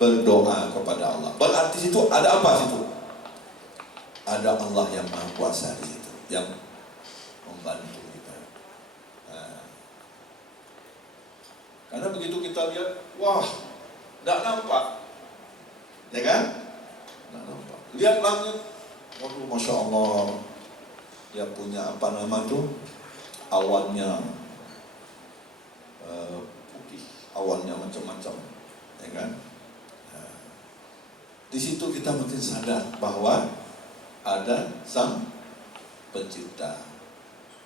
berdoa kepada Allah. Berarti situ ada apa situ? Ada Allah yang Maha Kuasa di situ, yang membantu kita. Nah, karena begitu kita lihat, wah, tidak nampak, ya kan? Tidak nampak. Lihat langit, waduh, masya Allah, dia punya apa nama itu? Awannya putih, awannya macam-macam, ya kan? Nah, di situ kita makin sadar bahwa ada Sang Pencipta.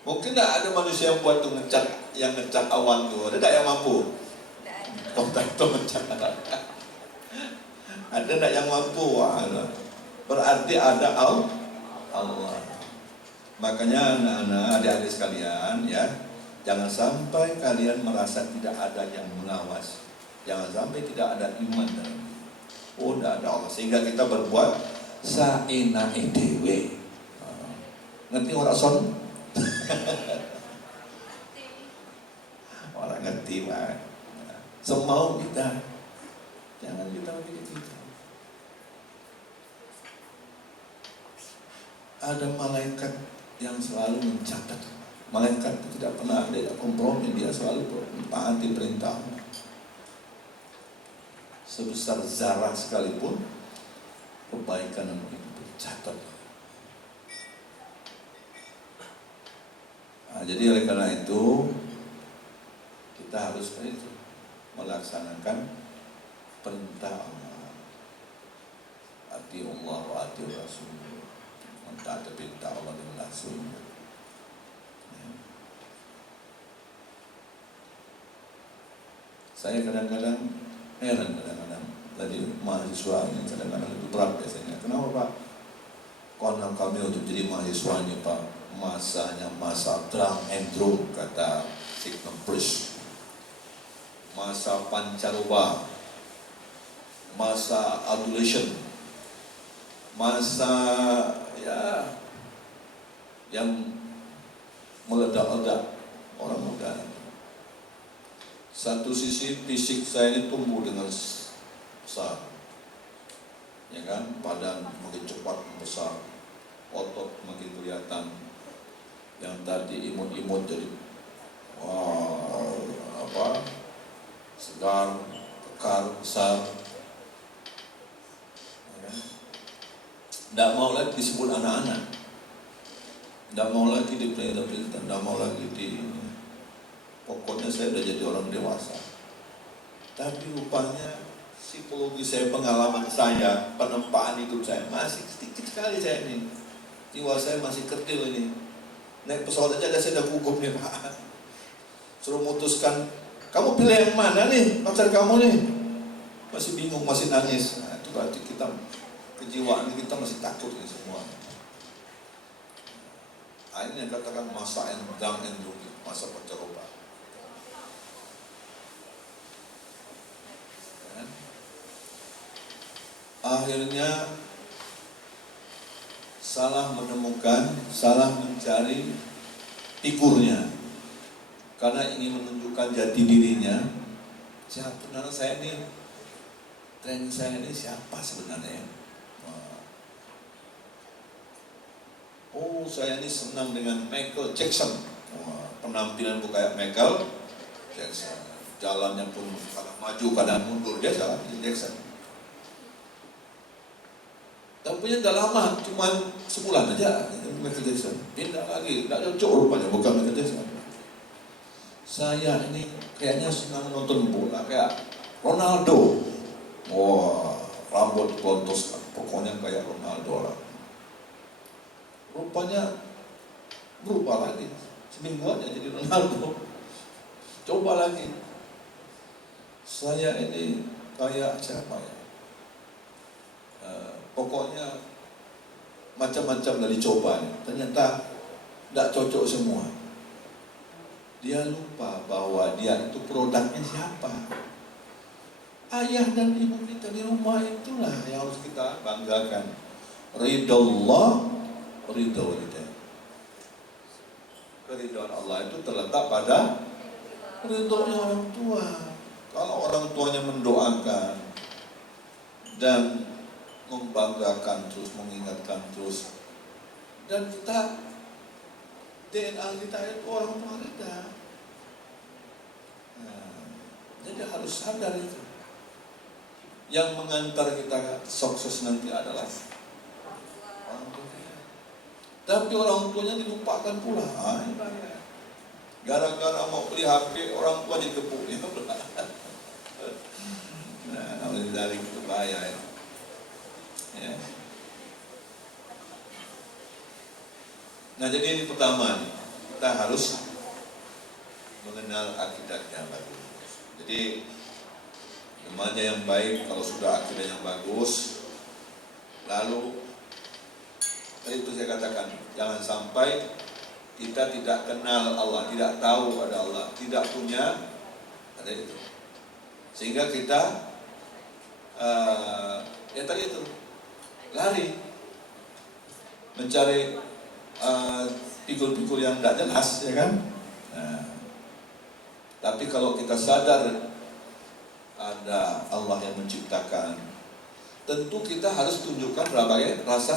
Mungkin tidak ada manusia yang buat tuh ngecat awan tuh, ada tidak yang mampu? Kontraktor mencatat. Ada enggak yang mampu? Berarti ada Allah. Makanya anak-anak, adik-adik sekalian ya, jangan sampai kalian merasa tidak ada yang mengawasi. Jangan sampai tidak ada iman dalam diri. Oh, tidak ada Allah. Sehingga kita berbuat saenake dhewe. Ngerti orang son? Orang ngerti Pak. Semau kita. Jangan kita pikir kita. Ada malaikat yang selalu mencatat. Malaikat itu tidak pernah ada kompromi, dia selalu mentaati perintah. Sebesar zarah sekalipun kebaikan yang itu tercatat. Nah, jadi oleh karena itu kita harus melaksanakan perintah Allah. Ati Allah wa ati Rasul. Mentaati perintah Allah dan Rasul. Saya kadang-kadang heran tadi mahasiswa ini kadang-kadang itu berat biasanya. Kenapa Pak? Karena kami untuk jadi mahasiswa ini Pak, masanya masa terang and drone kata Sigmund Freud. Masa pancaroba, masa adulation, masa ya yang meledak-ledak orang muda. Satu sisi fisik saya ini tumbuh dengan besar, ya kan, badan makin cepat membesar, otot makin kelihatan, yang tadi imut-imut jadi segar, kekar, besar, ya kan? Tidak mau lagi disebut anak-anak, tidak mau lagi diperintah-perintah, tidak mau lagi pokoknya saya sudah jadi orang dewasa. Tapi rupanya psikologi saya, pengalaman saya, penempaan hidup saya masih sedikit sekali saya ini. Jiwa saya masih kerdil ini. Naik pesawat aja saya udah gugup nih Pak. Suruh memutuskan, kamu pilih yang mana nih pacar kamu nih? Masih bingung, masih nangis. Nah, itu berarti kita kejiwaan kita masih takut ini semua. Nah, ini yang katakan masa endang endung, masa pancaroba. Akhirnya salah menemukan, salah mencari figurnya karena ingin menunjukkan jati dirinya. Sebenarnya saya ini, tren saya ini siapa sebenarnya? Oh, saya ini senang dengan Michael Jackson. Penampilan bukan kayak Michael Jackson, jalannya pun kadang maju kadang mundur, dia jalan Jackson. Tapi udah lama, cuma sebulan aja Michael Jackson. Pindah lagi, tidak cocok rupanya, bukan Michael Jackson. Saya ini kayaknya senang nonton bola kayak Ronaldo. Wah, rambut blondos, pokoknya kayak Ronaldo lah. Rupanya berubah lagi, seminggu aja jadi Ronaldo. Coba lagi. Saya ini kayak siapa ya? Pokoknya macam-macam dari coba, ternyata tidak cocok semua. Dia lupa bahwa dia itu produknya siapa. Ayah dan ibu kita di rumah itulah yang harus kita banggakan. Ridallah, ridha walidain. Keridhaan Allah itu terletak pada ridhonya orang tua. Kalau orang tuanya mendoakan dan membanggakan terus, mengingatkan terus, dan kita DNA kita itu orang tua kita. Nah, jadi harus sadar itu. Yang mengantar kita sukses nanti adalah orang tua kita. Tapi orang tuanya dilupakan pula. Gara-gara mau beli HP, orang tua dikepuk. Nah, dari itu bahaya ya. Ya. Nah, jadi ini pertama nih, kita harus mengenal akidahnya lagi. Jadi remaja yang baik kalau sudah akidah yang bagus. Lalu tadi itu saya katakan, jangan sampai kita tidak kenal Allah, tidak tahu ada Allah, tidak punya ada itu, sehingga kita ya tadi itu lari mencari pikul-pikul yang tidak jelas, ya kan? Nah, tapi kalau kita sadar ada Allah yang menciptakan, tentu kita harus tunjukkan berbagai rasa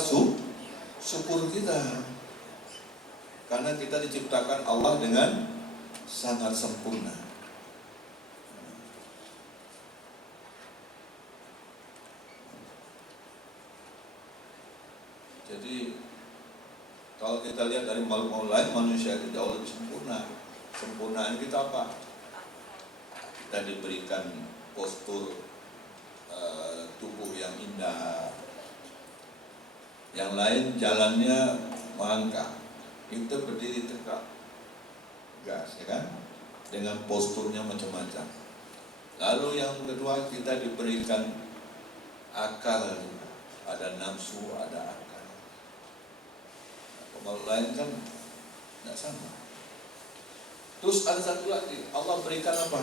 syukur kita, karena kita diciptakan Allah dengan sangat sempurna. Jadi kalau kita lihat dari makhluk lain, manusia itu jauh lebih sempurna. Sempurnaan kita apa? Kita diberikan postur tubuh yang indah. Yang lain jalannya melangkah, kita berdiri tegak, gas, ya kan? Dengan posturnya macam-macam. Lalu yang kedua, kita diberikan akal, ada nafsu, ada akal. Kalau lain kan tidak sama. Terus ada satu lagi, Allah berikan apa?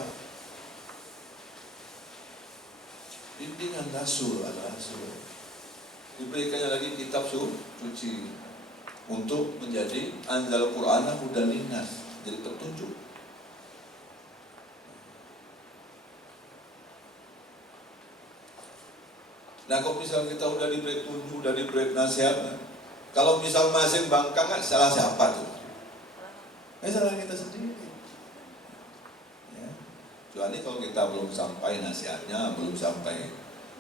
Bimbingan rasul, ada rasul. Diberikannya lagi kitab suci untuk menjadi anzal Qur'ana hudan linnas, jadi petunjuk. Nah, kalau misal kita udah diberi tunjuk, udah diberi nasihat, kalau misal masih bangkang, kan salah siapa tuh? Salah kita sendiri. Ya. Kecuali kalau kita belum sampai nasihatnya, belum sampai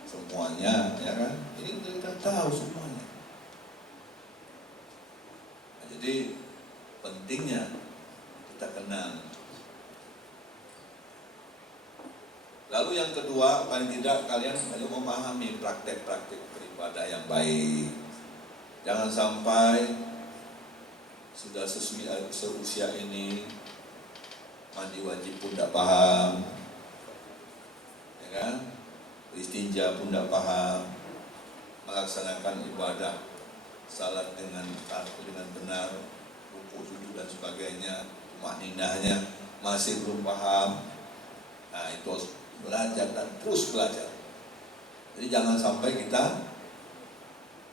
semuanya, ya kan? Jadi kita tahu semuanya. Nah, jadi pentingnya kita kenal. Lalu yang kedua, paling tidak kalian harus memahami praktek-praktek beribadah yang baik. Jangan sampai sudah seusia ini mandi wajib pun tidak paham, ya kan? Istinja pun tidak paham, melaksanakan ibadah salat dengan benar, rukuk, sujud dan sebagainya, makninahnya masih belum paham. Nah, itu harus belajar dan terus belajar. Jadi jangan sampai kita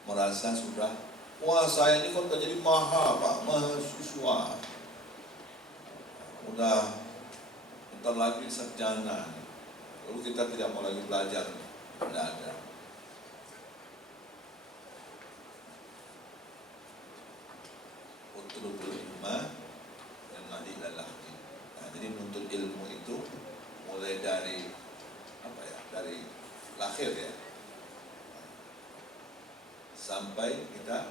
merasa sudah, wah saya ini kan udah jadi mahasiswa, udah bentar lagi sarjana, lalu kita tidak mau lagi belajar. Tidak ada. Utlubul ilma dan madilalah. Nah, jadi menuntut ilmu itu mulai dari apa ya? Dari lahir ya, sampai kita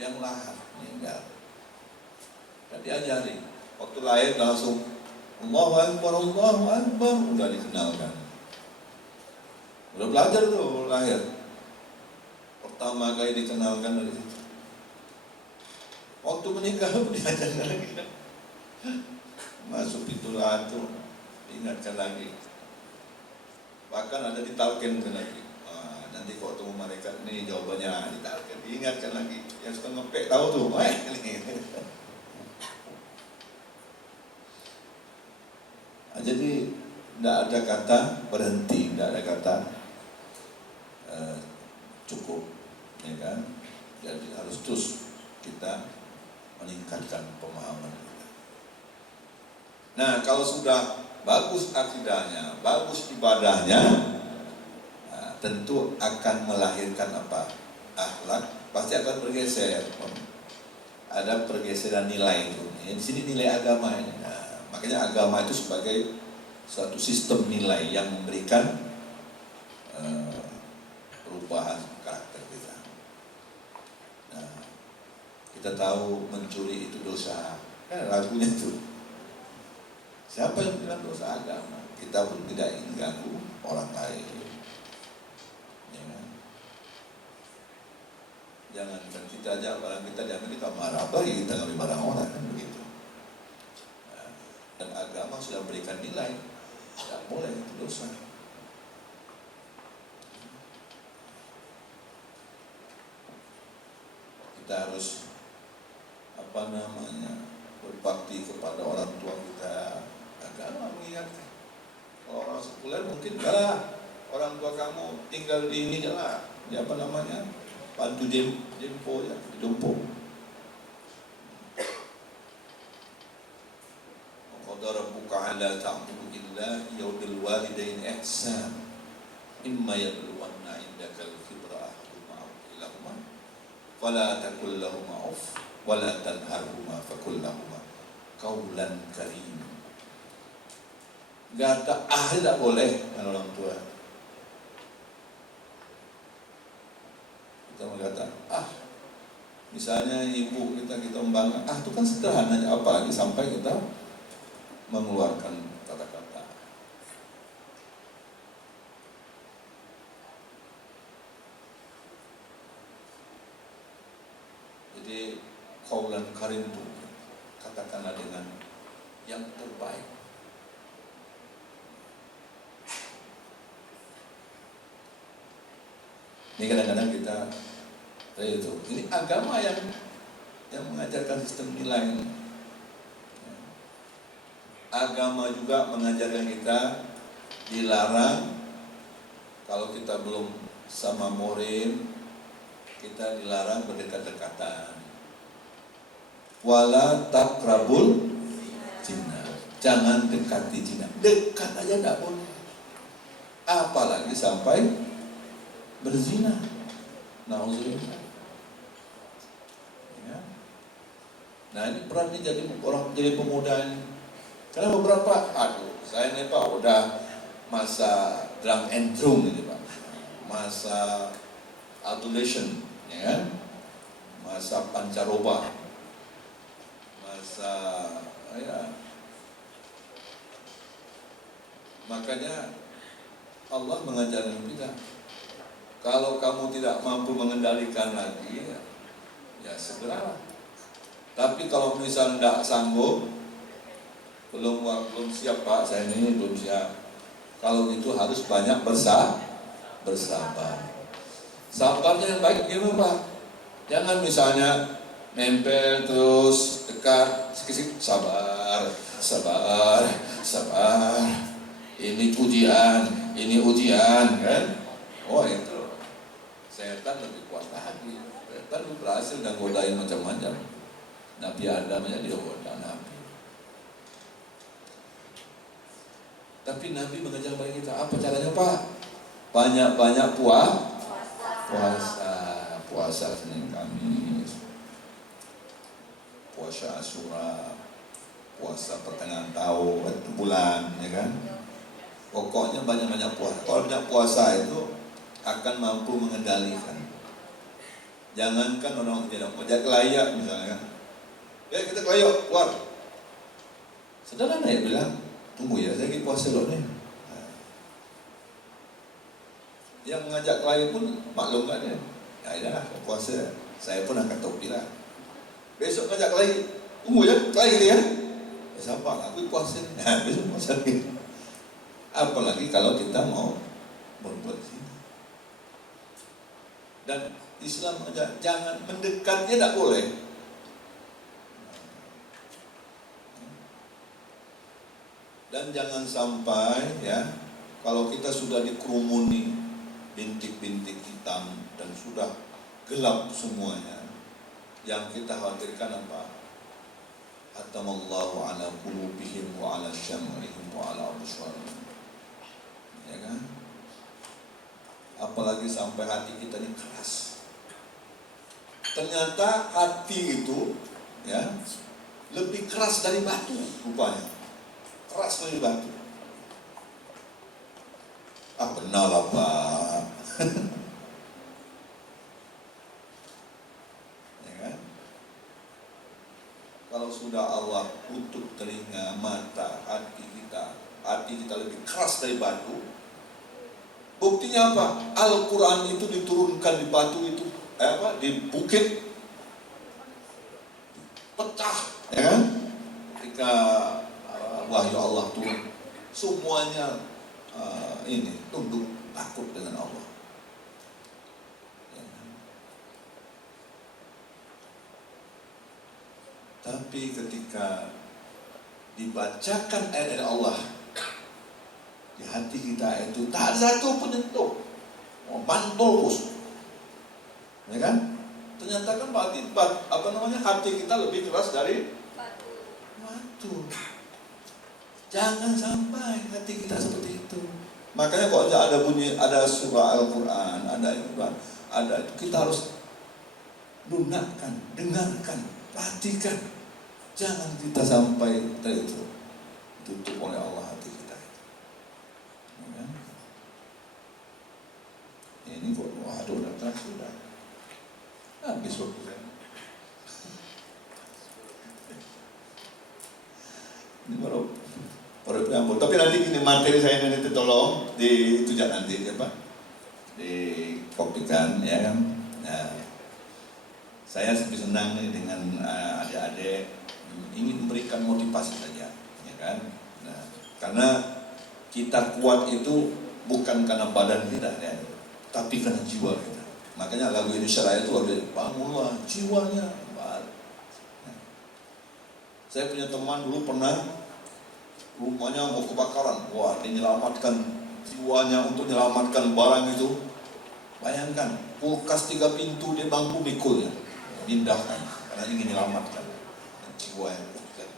yang lahir meninggal. Dan diajari. Waktu lahir langsung Allahu Akbar, udah dikenalkan. Udah belajar tuh lahir. Pertama kali dikenalkan dari situ. Waktu menikah diajarkan lagi. Masuk pintu ratu, diingatkan lagi. Bahkan ada ditalkin lagi. Nanti kalau ketemu malaikat ini jawabannya ditalkin, diingatkan lagi. Yang suka ngepek tahu tuh, jadi tidak ada kata berhenti, tidak ada kata cukup, ya kan? Jadi harus terus kita meningkatkan pemahaman kita. Nah, kalau sudah bagus akidahnya, bagus ibadahnya, tentu akan melahirkan apa? Akhlak, pasti akan bergeser. Ada pergeseran nilai itu. Di sini nilai agama ini. Nah, makanya agama itu sebagai suatu sistem nilai yang memberikan perubahan karakter kita. Nah, kita tahu mencuri itu dosa. Kan lagunya itu. Siapa yang bilang dosa agama? Kita pun tidak ingin ganggu orang lain. Jangan kan kita aja barang kita diambil, kita marah bagi kita ngambil barang orang, kan begitu. Nah, dan agama sudah berikan nilai, tidak boleh itu dosa. kita harus berbakti kepada orang tua kita. Agama mengingatkan. Kalau orang sekuler mungkin orang tua kamu tinggal di ini lah, bantu jempo ya, jompo. Qadara rabbuka alla ta'budu illa iyyahu walidaini ihsan imma yablughanna indaka al-kibra ahaduhuma aw kilahuma fala taqul lahumā uff wa la tanharhumā faqul lahumā qawlan karīma. Kata tidak boleh dengan orang tua. Kita berkata, misalnya ibu kita membangga, itu kan sederhana, apalagi sampai kita mengeluarkan kata-kata. Jadi qaulan karim itu katakanlah dengan yang terbaik. Ini kadang-kadang kita ini agama yang mengajarkan sistem nilai. Agama juga mengajarkan kita dilarang kalau kita belum sama murim, kita dilarang berdekat-dekatan. Wala taqrabul zina. Jangan dekati zina. Dekat aja enggak boleh. Apalagi sampai berzina. Nauzubillah. Ya. Nah, ini perannya jadi pemuda ini. Karena beberapa, saya ini Pak udah masa drunk and drunk ini Pak, masa adolescent, ya kan? Masa pancaroba, masa makanya Allah mengajarkan kita, kalau kamu tidak mampu mengendalikan lagi, ya segeralah. Tapi kalau misalnya tidak sanggup, belum siap Pak, saya ini belum siap. Kalau itu harus banyak bersabar. Sabarnya yang baik gimana Pak? Jangan misalnya nempel terus dekat, sikit-sikit sabar. Ini ujian kan? Oh itu setan lebih kuat lagi. Setan berhasil dan godain macam-macam. Nabi Adam aja dia goda Nabi. Tapi Nabi mengajar kepada kita, apa caranya Pak? Banyak-banyak puasa Senin Kamis, puasa Asyura, puasa pertengahan tahun, bulan, ya kan? Pokoknya banyak-banyak puasa. Kalau banyak puasa itu akan mampu mengendalikan. Jangankan orang tidak mau jadi kelayak misalnya, ya kita kelayak keluar. Sederhana ya bilang, tunggu ya, saya lagi puasa loh nih. Yang mengajak klien pun maklum kan ya. Ya lah, puasa. Saya pun angkat topi lah. Besok ngajak klien, tunggu ya, klien ya. Siapa? Aku puasa. Nah, besok puasa lagi. Apalagi kalau kita mau berbuat zina. Dan Islam mengajak jangan mendekatnya, tidak boleh. Dan jangan sampai ya, kalau kita sudah dikerumuni bintik-bintik hitam dan sudah gelap semuanya, yang kita khawatirkan apa? Atamallahu ala qulubihim wa ala syam'ihim wa ala absarihim. Ya kan? Apalagi sampai hati kita ini keras. Ternyata hati itu ya lebih keras dari batu rupanya. Keras dari batu. Benar lah Pak. Ya kan? Kalau sudah Allah tutup telinga, mata, hati kita lebih keras dari batu. Buktinya apa? Al-Quran itu diturunkan di batu itu, di bukit, pecah, ya kan? Ketika wahyu Allah turun, semuanya ini tunduk takut dengan Allah. Tapi ketika dibacakan ayat Allah di hati kita itu tak ada satu pun nyentuh, mantul terus, ya kan? Ternyata kan hati kita lebih keras dari batu. Jangan sampai hati kita seperti itu. Makanya kalau ada surah Al-Quran, ada kita harus lunakkan, dengarkan, perhatikan. Jangan kita sampai tutup oleh Allah hati kita. Ya kan? Ini kok waduh datang sudah habis waktu saya. Ini baru preambul. Tapi nanti ini materi saya nanti tolong ditujak nanti ya Pak, dikopikan ya kan. Nah, saya lebih senang nih dengan adik-adik ingin memberikan motivasi saja, ya kan. Nah, karena kita kuat itu bukan karena badan kita ya, tapi karena jiwa kita. Makanya lagu Indonesia Raya itu ada bangunlah jiwanya. Saya punya teman dulu pernah rumahnya mau kebakaran, wah dia menyelamatkan jiwanya untuk menyelamatkan barang itu. Bayangkan, kulkas 3 pintu dia bangku mikulnya, pindahkan karena ingin menyelamatkan jiwa yang bukan.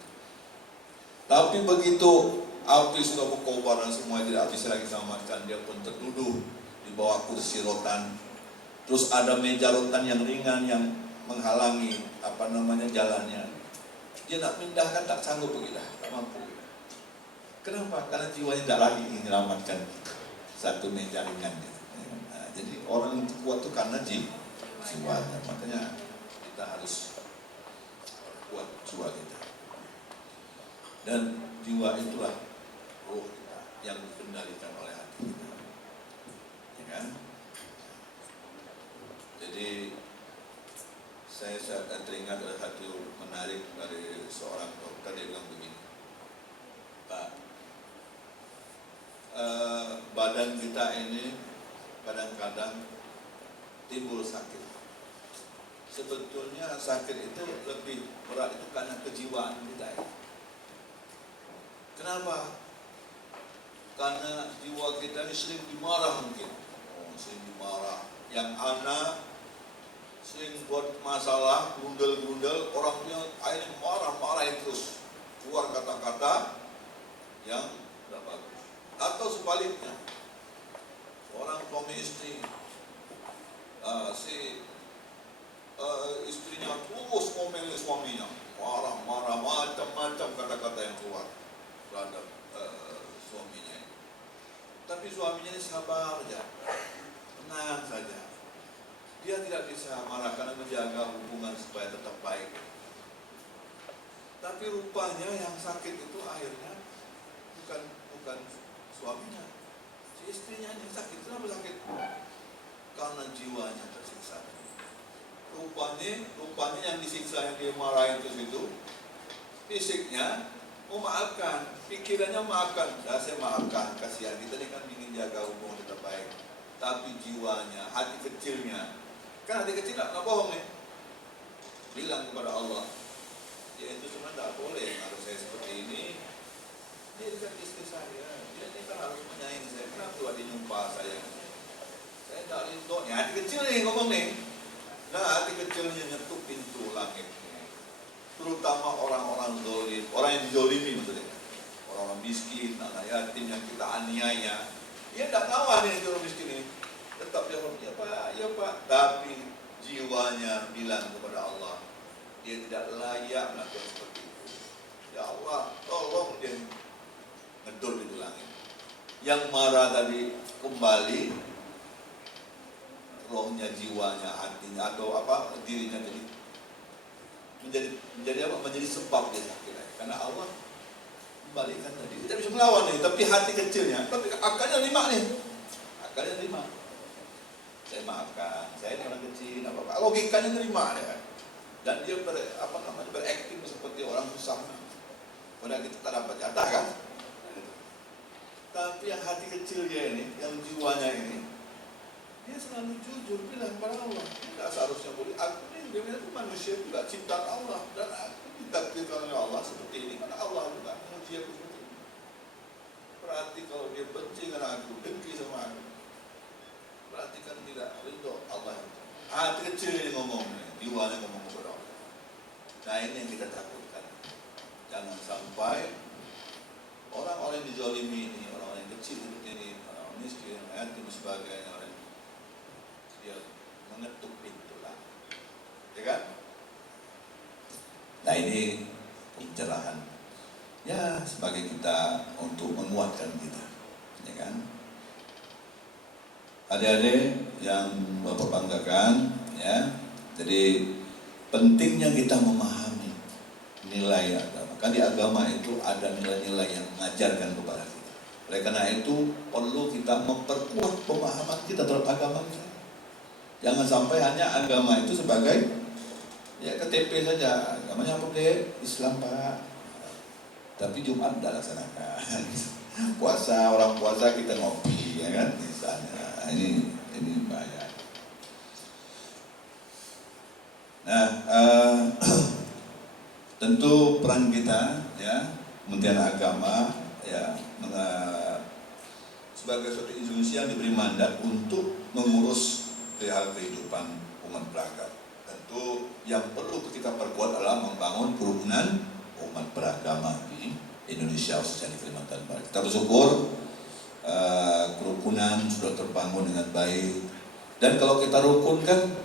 Tapi begitu api sudah berkobar dan semua tidak bisa lagi selamatkan, dia pun tertuduh di bawah kursi rotan. Terus ada meja rotan yang ringan yang menghalangi jalannya. Dia nak pindahkan tak sanggup begitu, tak mampu. Kenapa? Karena jiwanya tidak lagi ingin menyelamatkan satu meja ringan. Nah, jadi orang yang kuat itu karena jiwanya. Makanya kita harus kuat jiwa kita. Dan jiwa itulah roh kita yang dikendalikan oleh hati kita. Ya kan? Jadi saya teringat ada satu menarik dari seorang dokter, dia bilang begini, Pak, badan kita ini kadang-kadang timbul sakit. Sebetulnya sakit itu lebih berat itu karena kejiwaan kita ya. Kenapa? Karena jiwa kita ini sering dimarah mungkin. Sering dimarah. Yang anak sering buat masalah, grundel-grundel, orang punya akhirnya marah-marahin terus, keluar kata-kata yang tidak bagus. Atau sebaliknya, orang suami istri, istrinya terus ngomeli suaminya, marah-marah, macam-macam kata-kata yang keluar terhadap suaminya. Tapi suaminya ini sabar saja, tenang saja. Dia tidak bisa marah karena menjaga hubungan supaya tetap baik. Tapi rupanya yang sakit itu akhirnya bukan suaminya, si istrinya yang sakit. Kenapa sakit? Karena jiwanya tersiksa. Rupanya yang disiksa, yang dia marahin itu fisiknya memaafkan, pikirannya memaafkan. Saya maafkan, kasihan kita ini kan ingin jaga hubungan tetap baik. Tapi jiwanya, hati kecilnya, kan hati kecil nggak bohong nih, bilang kepada Allah, ya itu sebenarnya tidak boleh harus saya seperti ini. Dia kan istri saya, dia ini kan harus menyayangi saya. Kenapa tuh dia nyumpah saya? Saya tak rindu. Ya hati kecil nih ngomong nih. Nah hati kecilnya nyetuk pintu langit. Terutama orang-orang zolim, orang yang dizolimi maksudnya, orang-orang miskin, anak yatim yang kita aniaya. Dia tidak kawan ini orang miskin ini. Tetap jawab, ya Pak. Tapi jiwanya bilang kepada Allah, dia tidak layak melakukan seperti itu. Ya Allah, tolong dia ngedor di langit. Yang marah tadi kembali, rohnya, jiwanya, hatinya atau dirinya menjadi sebab dia sakit. Karena Allah kembalikan tadi. Kita bisa melawan nih, tapi hati kecilnya, tapi akalnya lima nih. Akalnya lima. Saya maafkan, saya ini orang kecil, apa-apa. Logikanya terima ya kan. Dan dia berakting seperti orang susah. Padahal kita tak dapat jatah kan. Tapi yang hati kecil dia ini, yang jiwanya ini, dia selalu jujur bilang kepada Allah, tidak seharusnya boleh. Aku ini dia bilang manusia juga ciptaan Allah, dan aku minta Bagaimana Allah juga menguji aku seperti ini? Berarti kalau dia benci dengan aku, dengki sama aku, berarti kan tidak ridho Allah. Hati kecil ngomongnya, jiwanya ngomong kepada Allah. Nah ini yang kita takutkan. Jangan sampai orang-orang yang dizalimi ini, orang-orang yang kecil seperti ini, orang miskin, yatim sebagainya, orang dia mengetuk pintu lah, ya kan? Nah ini pencerahan ya sebagai kita untuk menguatkan kita, ya kan? Adik-adik yang Bapak banggakan, ya. Jadi pentingnya kita memahami nilai agama. Kan di agama itu ada nilai-nilai yang mengajarkan kepada kita. Oleh karena itu perlu kita memperkuat pemahaman kita terhadap agama kita. Jangan sampai hanya agama itu sebagai ya KTP saja. Agamanya apa deh? Islam Pak. Tapi Jumat tidak laksanakan. Puasa, orang puasa kita ngopi, ya kan? Misalnya. Nah, ini bahaya. Nah, tentu peran kita, ya, Kementerian Agama, ya, sebagai suatu institusi yang diberi mandat untuk mengurus perihal kehidupan umat beragama. Tentu yang perlu kita perkuat adalah membangun kerukunan umat beragama di Indonesia, khususnya di Kalimantan Barat. Kita bersyukur kerukunan sudah terbangun dengan baik, dan kalau kita rukunkan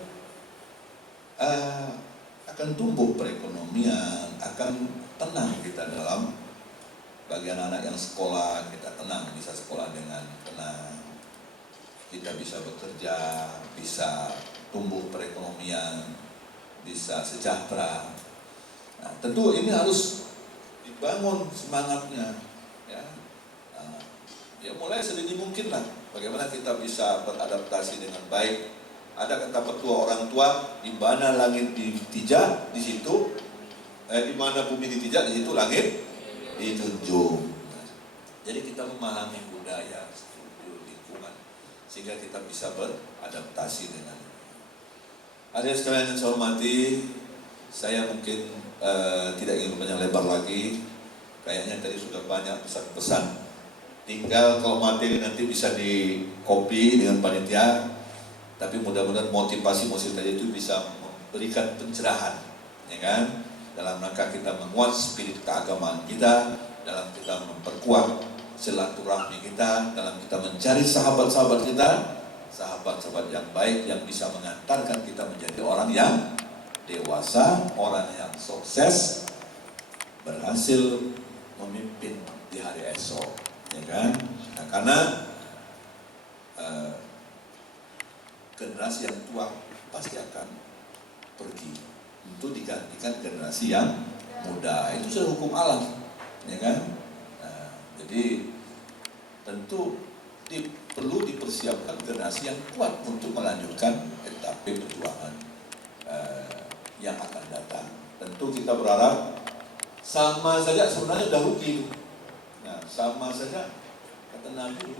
akan tumbuh perekonomian, akan tenang kita dalam bagi anak-anak yang sekolah, kita tenang, bisa sekolah dengan tenang, kita bisa bekerja, bisa tumbuh perekonomian, bisa sejahtera. Nah, tentu ini harus dibangun semangatnya, ya. Ya mulai sedini mungkin lah bagaimana kita bisa beradaptasi dengan baik. Ada kata petua orang tua, di mana langit ditijak, di situ di mana bumi ditijak, di situ langit ditunjuk. Jadi kita memahami budaya, struktur, lingkungan, sehingga kita bisa beradaptasi dengan. Ada sekalian yang saya hormati, saya mungkin tidak ingin banyak lebar lagi. Kayaknya tadi sudah banyak pesan-pesan. Tinggal kalau materi nanti bisa di copy dengan panitia, tapi mudah-mudahan motivasi tadi itu bisa memberikan pencerahan, ya kan? Dalam rangka kita menguat spirit keagamaan kita, dalam kita memperkuat silaturahmi kita, dalam kita mencari sahabat-sahabat kita, sahabat-sahabat yang baik yang bisa mengantarkan kita menjadi orang yang dewasa, orang yang sukses, berhasil memimpin di hari esok. Ya kan? Nah, karena generasi yang tua pasti akan pergi untuk digantikan generasi yang muda. Itu sudah hukum alam, ya kan? Nah, jadi tentu perlu dipersiapkan generasi yang kuat untuk melanjutkan etape perjuangan yang akan datang. Tentu kita berharap sama saja sebenarnya sudah rugi. Nah, sama saja kata Nabi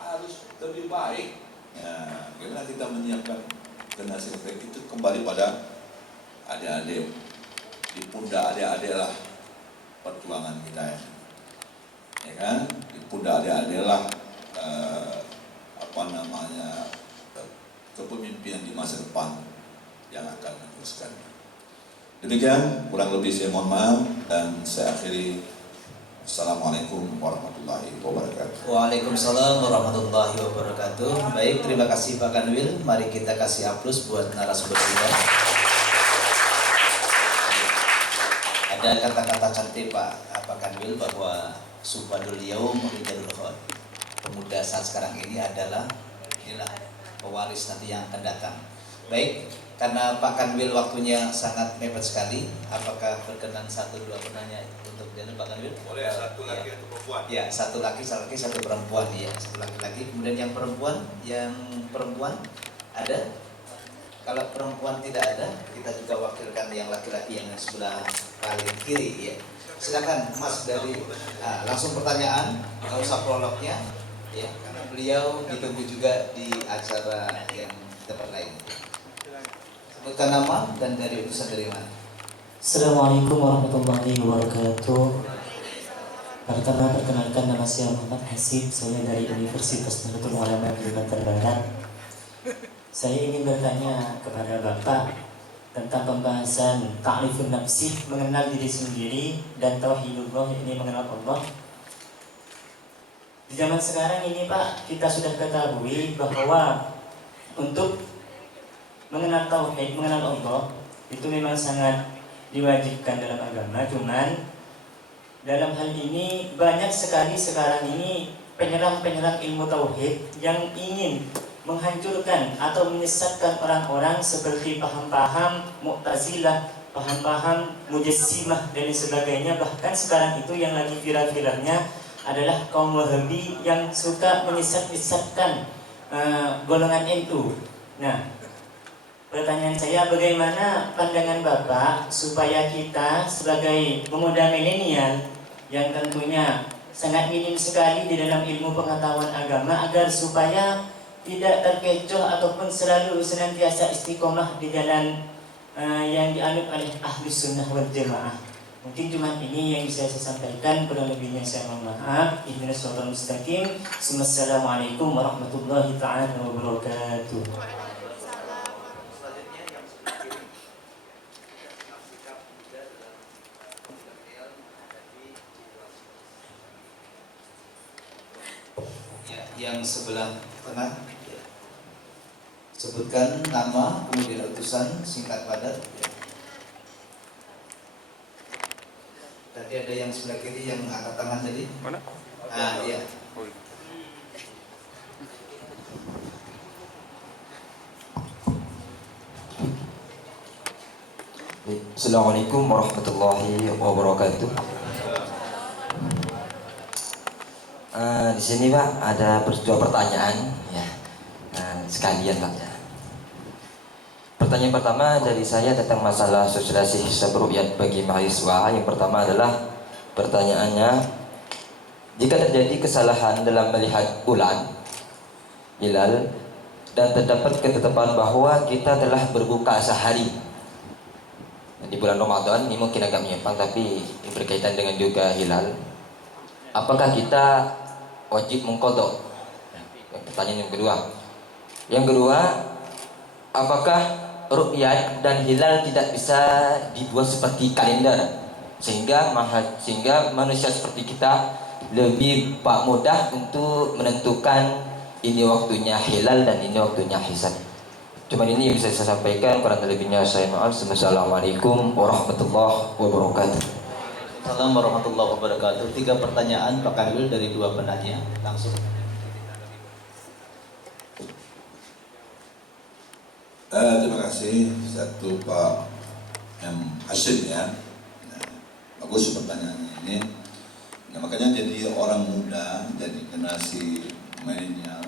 harus lebih baik. Nah, bagaimana kita menyiapkan generasi yang baik itu kembali pada adik-adik, di pundak adik-adik lah perjuangan kita, ya kan? Di pundak adik-adik lah kepemimpinan di masa depan yang akan meneruskan. Demikian kurang lebih saya mohon maaf dan saya akhiri. Assalamualaikum warahmatullahi wabarakatuh. Waalaikumsalam warahmatullahi wabarakatuh. Baik, terima kasih Pak Kanwil. Mari kita kasih aplaus buat narasumber kita. Ada kata-kata cantik Pak Kanwil bahwa subhanul yaum ridalul khod. Pemuda saat sekarang ini adalah inilah pewaris nanti yang akan datang. Baik, karena Pak Kanwil waktunya sangat mepet sekali, apakah berkenan 1-2 pertanyaan untuk Pak Kanwil? Boleh satu laki atau perempuan? Ya, satu laki, satu perempuan, ya, satu laki-laki. Kemudian yang perempuan ada. Kalau perempuan tidak ada, kita juga wakilkan yang laki-laki yang sebelah paling kiri, ya. Silakan Mas dari langsung pertanyaan, nggak usah prolognya, ya. Karena beliau ditunggu juga di acara yang tempat lain. Sebutkan nama dan dari utusan dari mana. Assalamualaikum warahmatullahi wabarakatuh. Pertama, perkenalkan nama saya Muhammad Hasib. Saya dari Universitas Nahdlatul Ulama Kalimantan Barat. Saya ingin bertanya kepada Bapak tentang pembahasan ta'rifun nafsi, mengenal diri sendiri, dan tauhidullah, ini mengenal Allah. Di zaman sekarang ini Pak, kita sudah ketahui bahwa untuk mengenal tauhid, mengenal Allah, itu memang sangat diwajibkan dalam agama. Cuman dalam hal ini banyak sekali sekarang ini penyerang-penyerang ilmu tauhid yang ingin menghancurkan atau menyesatkan orang-orang seperti paham-paham Mu'tazilah, paham-paham Mujassimah dan sebagainya. Bahkan sekarang itu yang lagi viral-viralnya adalah kaum Wahabi yang suka menyesat-nyesatkan golongan NU. Nah, pertanyaan saya, bagaimana pandangan Bapak supaya kita sebagai pemuda milenial yang tentunya sangat minim sekali di dalam ilmu pengetahuan agama, agar supaya tidak terkecoh ataupun selalu senantiasa istiqomah di jalan yang dianut oleh Ahlus Sunnah wal Jamaah. Mungkin cuma ini yang bisa saya sampaikan, kurang lebihnya saya mohon maaf. Ihdinas shiratal mustaqim. Assalamualaikum warahmatullahi taala wabarakatuh. Ya, yang sebelah tengah, ya. Sebutkan nama, kemudian utusan, singkat padat. Ya. Tadi ada yang sebelah kiri yang angkat tangan tadi. Mana? Ah, iya. Assalamualaikum warahmatullahi wabarakatuh. Di sini Pak ada dua pertanyaan ya, sekalian Pak ya. Pertanyaan pertama dari saya tentang masalah sosialisasi hisab ru'yat bagi mahasiswa. Yang pertama adalah pertanyaannya, jika terjadi kesalahan dalam melihat bulan hilal dan terdapat ketetapan bahwa kita telah berbuka sehari di bulan Ramadan, ini mungkin agak menyimpang tapi berkaitan dengan juga hilal, apakah kita wajib mengqadha? Pertanyaan yang kedua. Yang kedua, apakah ru'yat dan hilal tidak bisa dibuat seperti kalender sehingga manusia seperti kita lebih mudah untuk menentukan ini waktunya hilal dan ini waktunya hisab? Cuma ini yang bisa saya sampaikan, kurang lebihnya saya maaf. Assalamualaikum warahmatullahi wabarakatuh. Assalamualaikum warahmatullahi wabarakatuh. 3 pertanyaan Pak Kanwil dari 2 penanya langsung. Terima kasih. Satu Pak M. Hashim ya. Nah, bagus pertanyaannya ini. Nah, makanya jadi orang muda, jadi generasi milenial,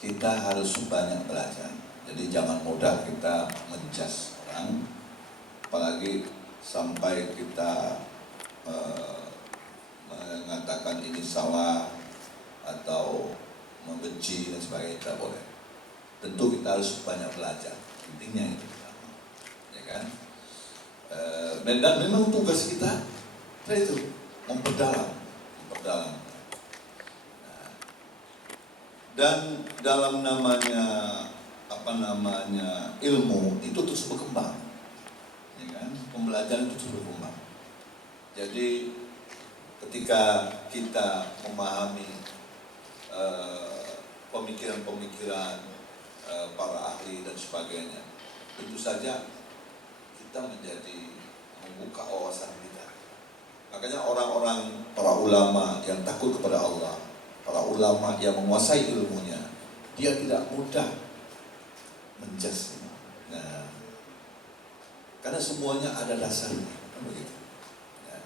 kita harus banyak belajar. Jadi zaman muda kita menjas orang, apalagi sampai kita mengatakan ini salah atau membenci dan sebagainya, tidak boleh. Tentu kita harus banyak belajar, intinya itu, ya kan? Dan memang tugas kita itu memperdalam. Nah, dan dalam namanya ilmu itu terus berkembang, ya kan? Pembelajaran itu terus berkembang. Jadi ketika kita memahami pemikiran-pemikiran para ahli dan sebagainya, tentu saja kita menjadi membuka wawasan kita. Makanya orang-orang, para ulama yang takut kepada Allah, para ulama yang menguasai ilmunya, dia tidak mudah menjudge. Nah, karena semuanya ada dasarnya, kan begitu. Ya.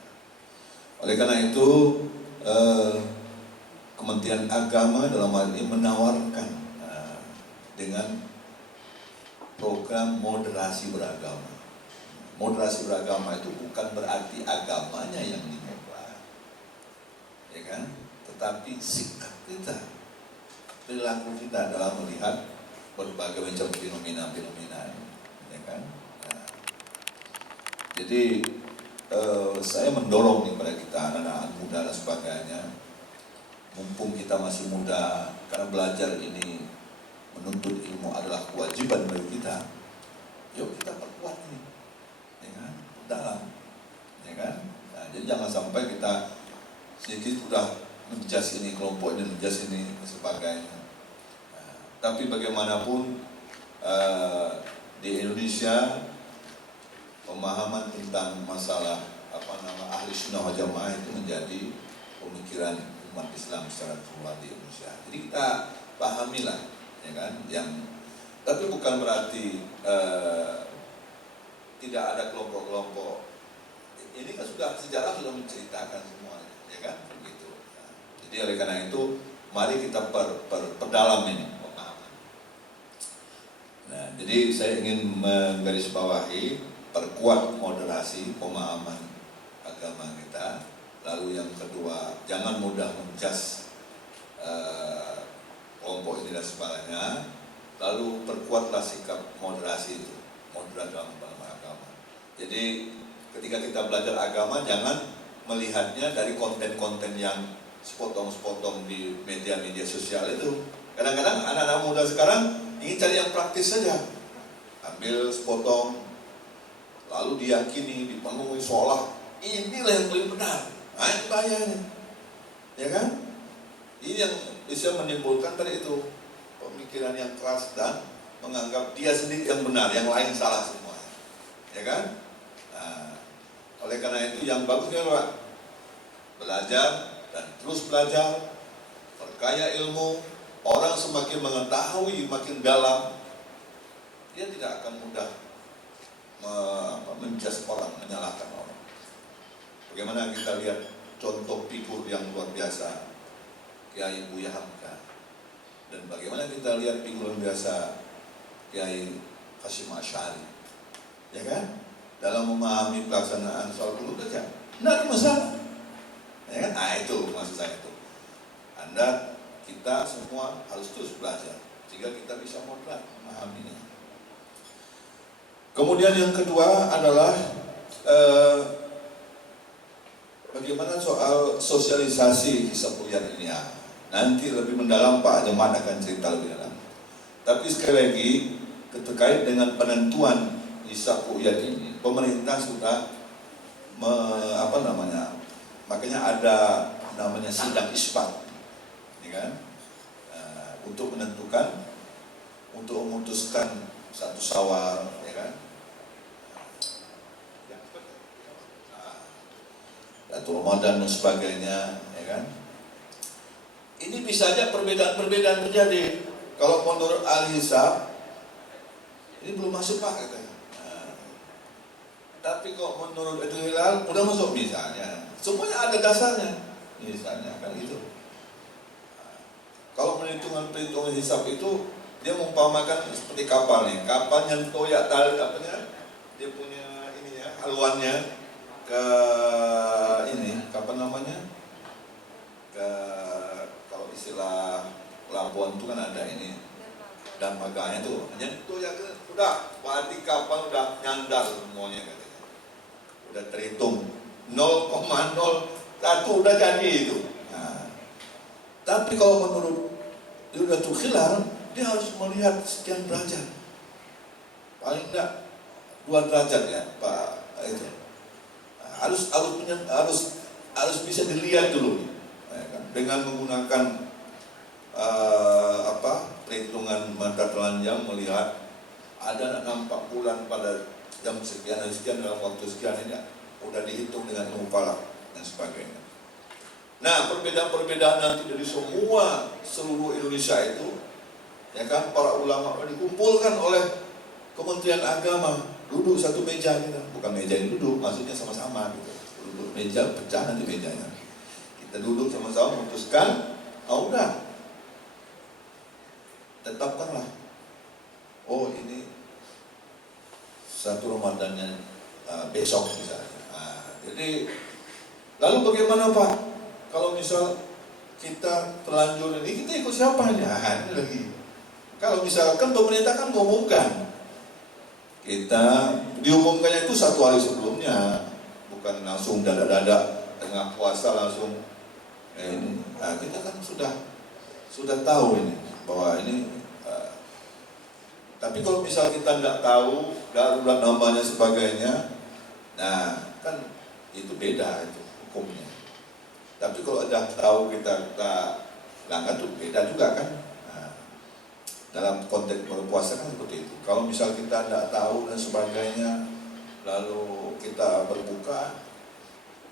Oleh karena itu, Kementerian Agama dalam hal ini menawarkan dengan program moderasi beragama. Moderasi beragama itu bukan berarti agamanya yang dimodal, ya kan? Tetapi sikap kita, perilaku kita dalam melihat berbagai macam fenomena, ya kan? Nah, Jadi saya mendorong nih pada kita anak-anak muda dan sebagainya, mumpung kita masih muda, karena belajar ini menuntut ilmu adalah kewajiban bagi kita. Yuk kita perkuat ini, ya kan? Dalam, ya kan? Nah, jadi jangan sampai kita sedikit udah menjas ini kelompok ini, menjas ini dan sebagainya. Nah, tapi bagaimanapun di Indonesia pemahaman tentang masalah ahli sunnah wal jamaah itu menjadi pemikiran umat Islam secara keseluruhan di Indonesia. Jadi kita pahamilah, ya kan? Tapi bukan berarti tidak ada kelompok-kelompok. Ini kan sejarah sudah menceritakan semuanya, ya kan? Begitu. Nah, jadi oleh karena itu, mari kita perdalam ini pemahaman. Nah, jadi saya ingin menggarisbawahi perkuat moderasi pemahaman agama kita. Lalu yang kedua, jangan mudah menjas kelompok ini dan sebagainya. Lalu perkuatlah sikap moderasi itu, moderat dalam agama. Jadi ketika kita belajar agama, jangan melihatnya dari konten-konten yang sepotong-sepotong di media-media sosial itu. Kadang-kadang anak-anak muda sekarang ingin cari yang praktis saja, ambil sepotong, lalu diyakini, dipenuhi seolah inilah yang paling benar. Nah, ini bahayanya, ya kan? Ini yang bisa menimbulkan tadi itu pemikiran yang keras dan menganggap dia sendiri yang benar, yang lain salah semua, ya kan? Nah, oleh karena itu yang bagusnya Pak, belajar dan terus belajar, perkaya ilmu. Orang semakin mengetahui, makin dalam, dia tidak akan mudah menjudge orang, menyalahkan orang. Bagaimana kita lihat contoh figur yang luar biasa, Kiai Buya Hamka, dan bagaimana kita lihat figur luar biasa Kiai Hasyim Asy'ari, ya kan? Dalam memahami pelaksanaan sholat dulu saja, tidak ada masalah, ya kan? Nah itu maksud saya itu. Kita semua harus terus belajar sehingga kita bisa moderat memahaminya. Kemudian yang kedua adalah bagaimana soal sosialisasi hisab ru'yat ini ya. Nanti lebih mendalam Pak Jemaat akan cerita lebih dalam. Tapi sekali lagi terkait dengan penentuan hisab ru'yat ini, pemerintah sudah makanya ada namanya sidang isbat, ya kan? Untuk menentukan, untuk memutuskan satu Syawal, ya kan? Atau Ramadan dan sebagainya, ya kan? Ini bisa saja perbedaan-perbedaan terjadi. Kalau menurut Al-Hisab, ini belum masuk Pak katanya. Tapi kalau menurut Idul Hilal udah masuk misalnya. Semuanya ada dasarnya, misalnya kan gitu. Kalau perhitungan hisab itu dia mengumpamakan seperti kapal nih, kapal yang toyak tali apanya, dia punya ininya, haluannya ke ini, kapan namanya? Ke kalau istilah pelabuhan itu kan ada ini dan maganya tuh, hanya toyak udah, berarti kapal udah nyandar semuanya katanya, udah terhitung 0,01 udah jadi itu. Tapi kalau menurut Yudatul Khilal, dia harus melihat sekian derajat, paling enggak 2 derajat ya Pak itu. Harus bisa dilihat dulu, ya kan? Dengan menggunakan perhitungan mata telanjang, melihat ada nampak bulan pada jam sekian dan sekian dalam waktu sekian ini udah dihitung dengan ilmu falak dan sebagainya. Nah, perbedaan-perbedaan nanti dari seluruh Indonesia itu, ya kan, para ulama dikumpulkan oleh Kementerian Agama, duduk satu meja gitu. Bukan meja yang duduk, maksudnya sama-sama gitu. Duduk meja, pecah nanti mejanya. Kita duduk sama-sama memutuskan, udah, tetapkanlah. Oh ini satu Ramadannya besok misalnya. Jadi lalu bagaimana Pak? Kalau misal kita terlanjur ini, kita ikut siapa ini? Ini lagi. Kalau misalkan pemerintah kan mengumumkan, kita diumumkannya itu 1 hari sebelumnya. sebelumnya, bukan langsung dadak-dadak tengah puasa langsung ini. Nah, kita kan sudah tahu ini bahwa ini. Tapi kalau misal kita nggak tahu darurat namanya sebagainya, nah kan itu beda itu hukumnya. Tapi kalau udah tahu kita langgar itu beda juga kan. Nah, dalam konteks berpuasa kan seperti itu. Kalau misal kita nggak tahu dan sebagainya, lalu kita berbuka,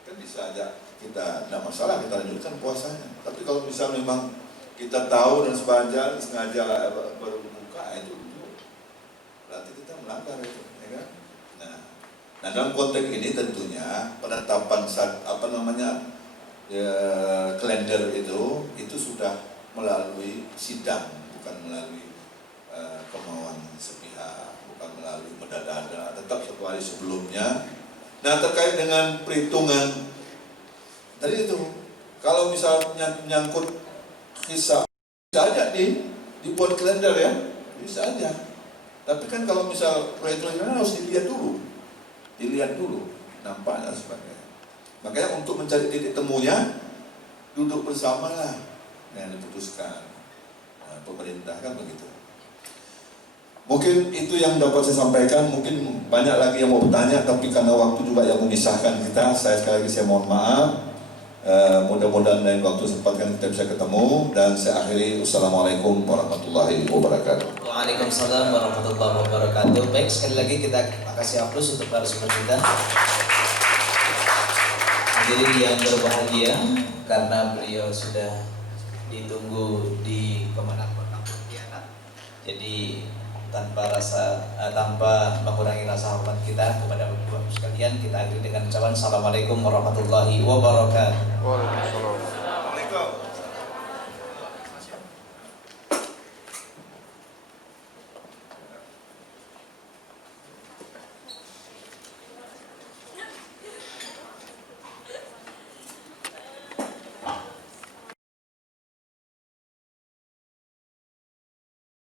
kan bisa aja kita tidak masalah kita lanjutkan puasanya. Tapi kalau misal memang kita tahu dan sengaja berbuka itu berarti kita melanggar itu, ya kan? Nah dalam konteks ini tentunya penetapan kalender itu sudah melalui sidang, bukan melalui kemauan sepihak, bukan melalui mendadak, tetap 1 hari sebelumnya. Nah terkait dengan perhitungan tadi itu, kalau misalnya menyangkut hisab, bisa aja dibuat kalender ya, bisa aja. Tapi kan kalau misal proyek-proyeknya harus dilihat dulu nampaknya sebagainya. Makanya untuk mencari titik temunya, duduk bersama lah yang diputuskan pemerintah kan begitu. Mungkin itu yang dapat saya sampaikan. Mungkin banyak lagi yang mau bertanya, tapi karena waktu juga yang memisahkan kita, sekali lagi saya mohon maaf. Mudah-mudahan lain waktu sempatkan kita bisa ketemu, dan saya akhiri. Wassalamualaikum warahmatullahi wabarakatuh. Waalaikumsalam warahmatullahi wabarakatuh. Baik, sekali lagi kita kasih aplaus untuk narasumber kita. Hadirin yang berbahagia, karena beliau sudah ditunggu di Kemenang Kota Pontianak. Jadi tanpa mengurangi rasa hormat kita kepada Bapak-Ibu sekalian, kita akhiri dengan ucapan Assalamualaikum warahmatullahi wabarakatuh. Waalaikumsalam.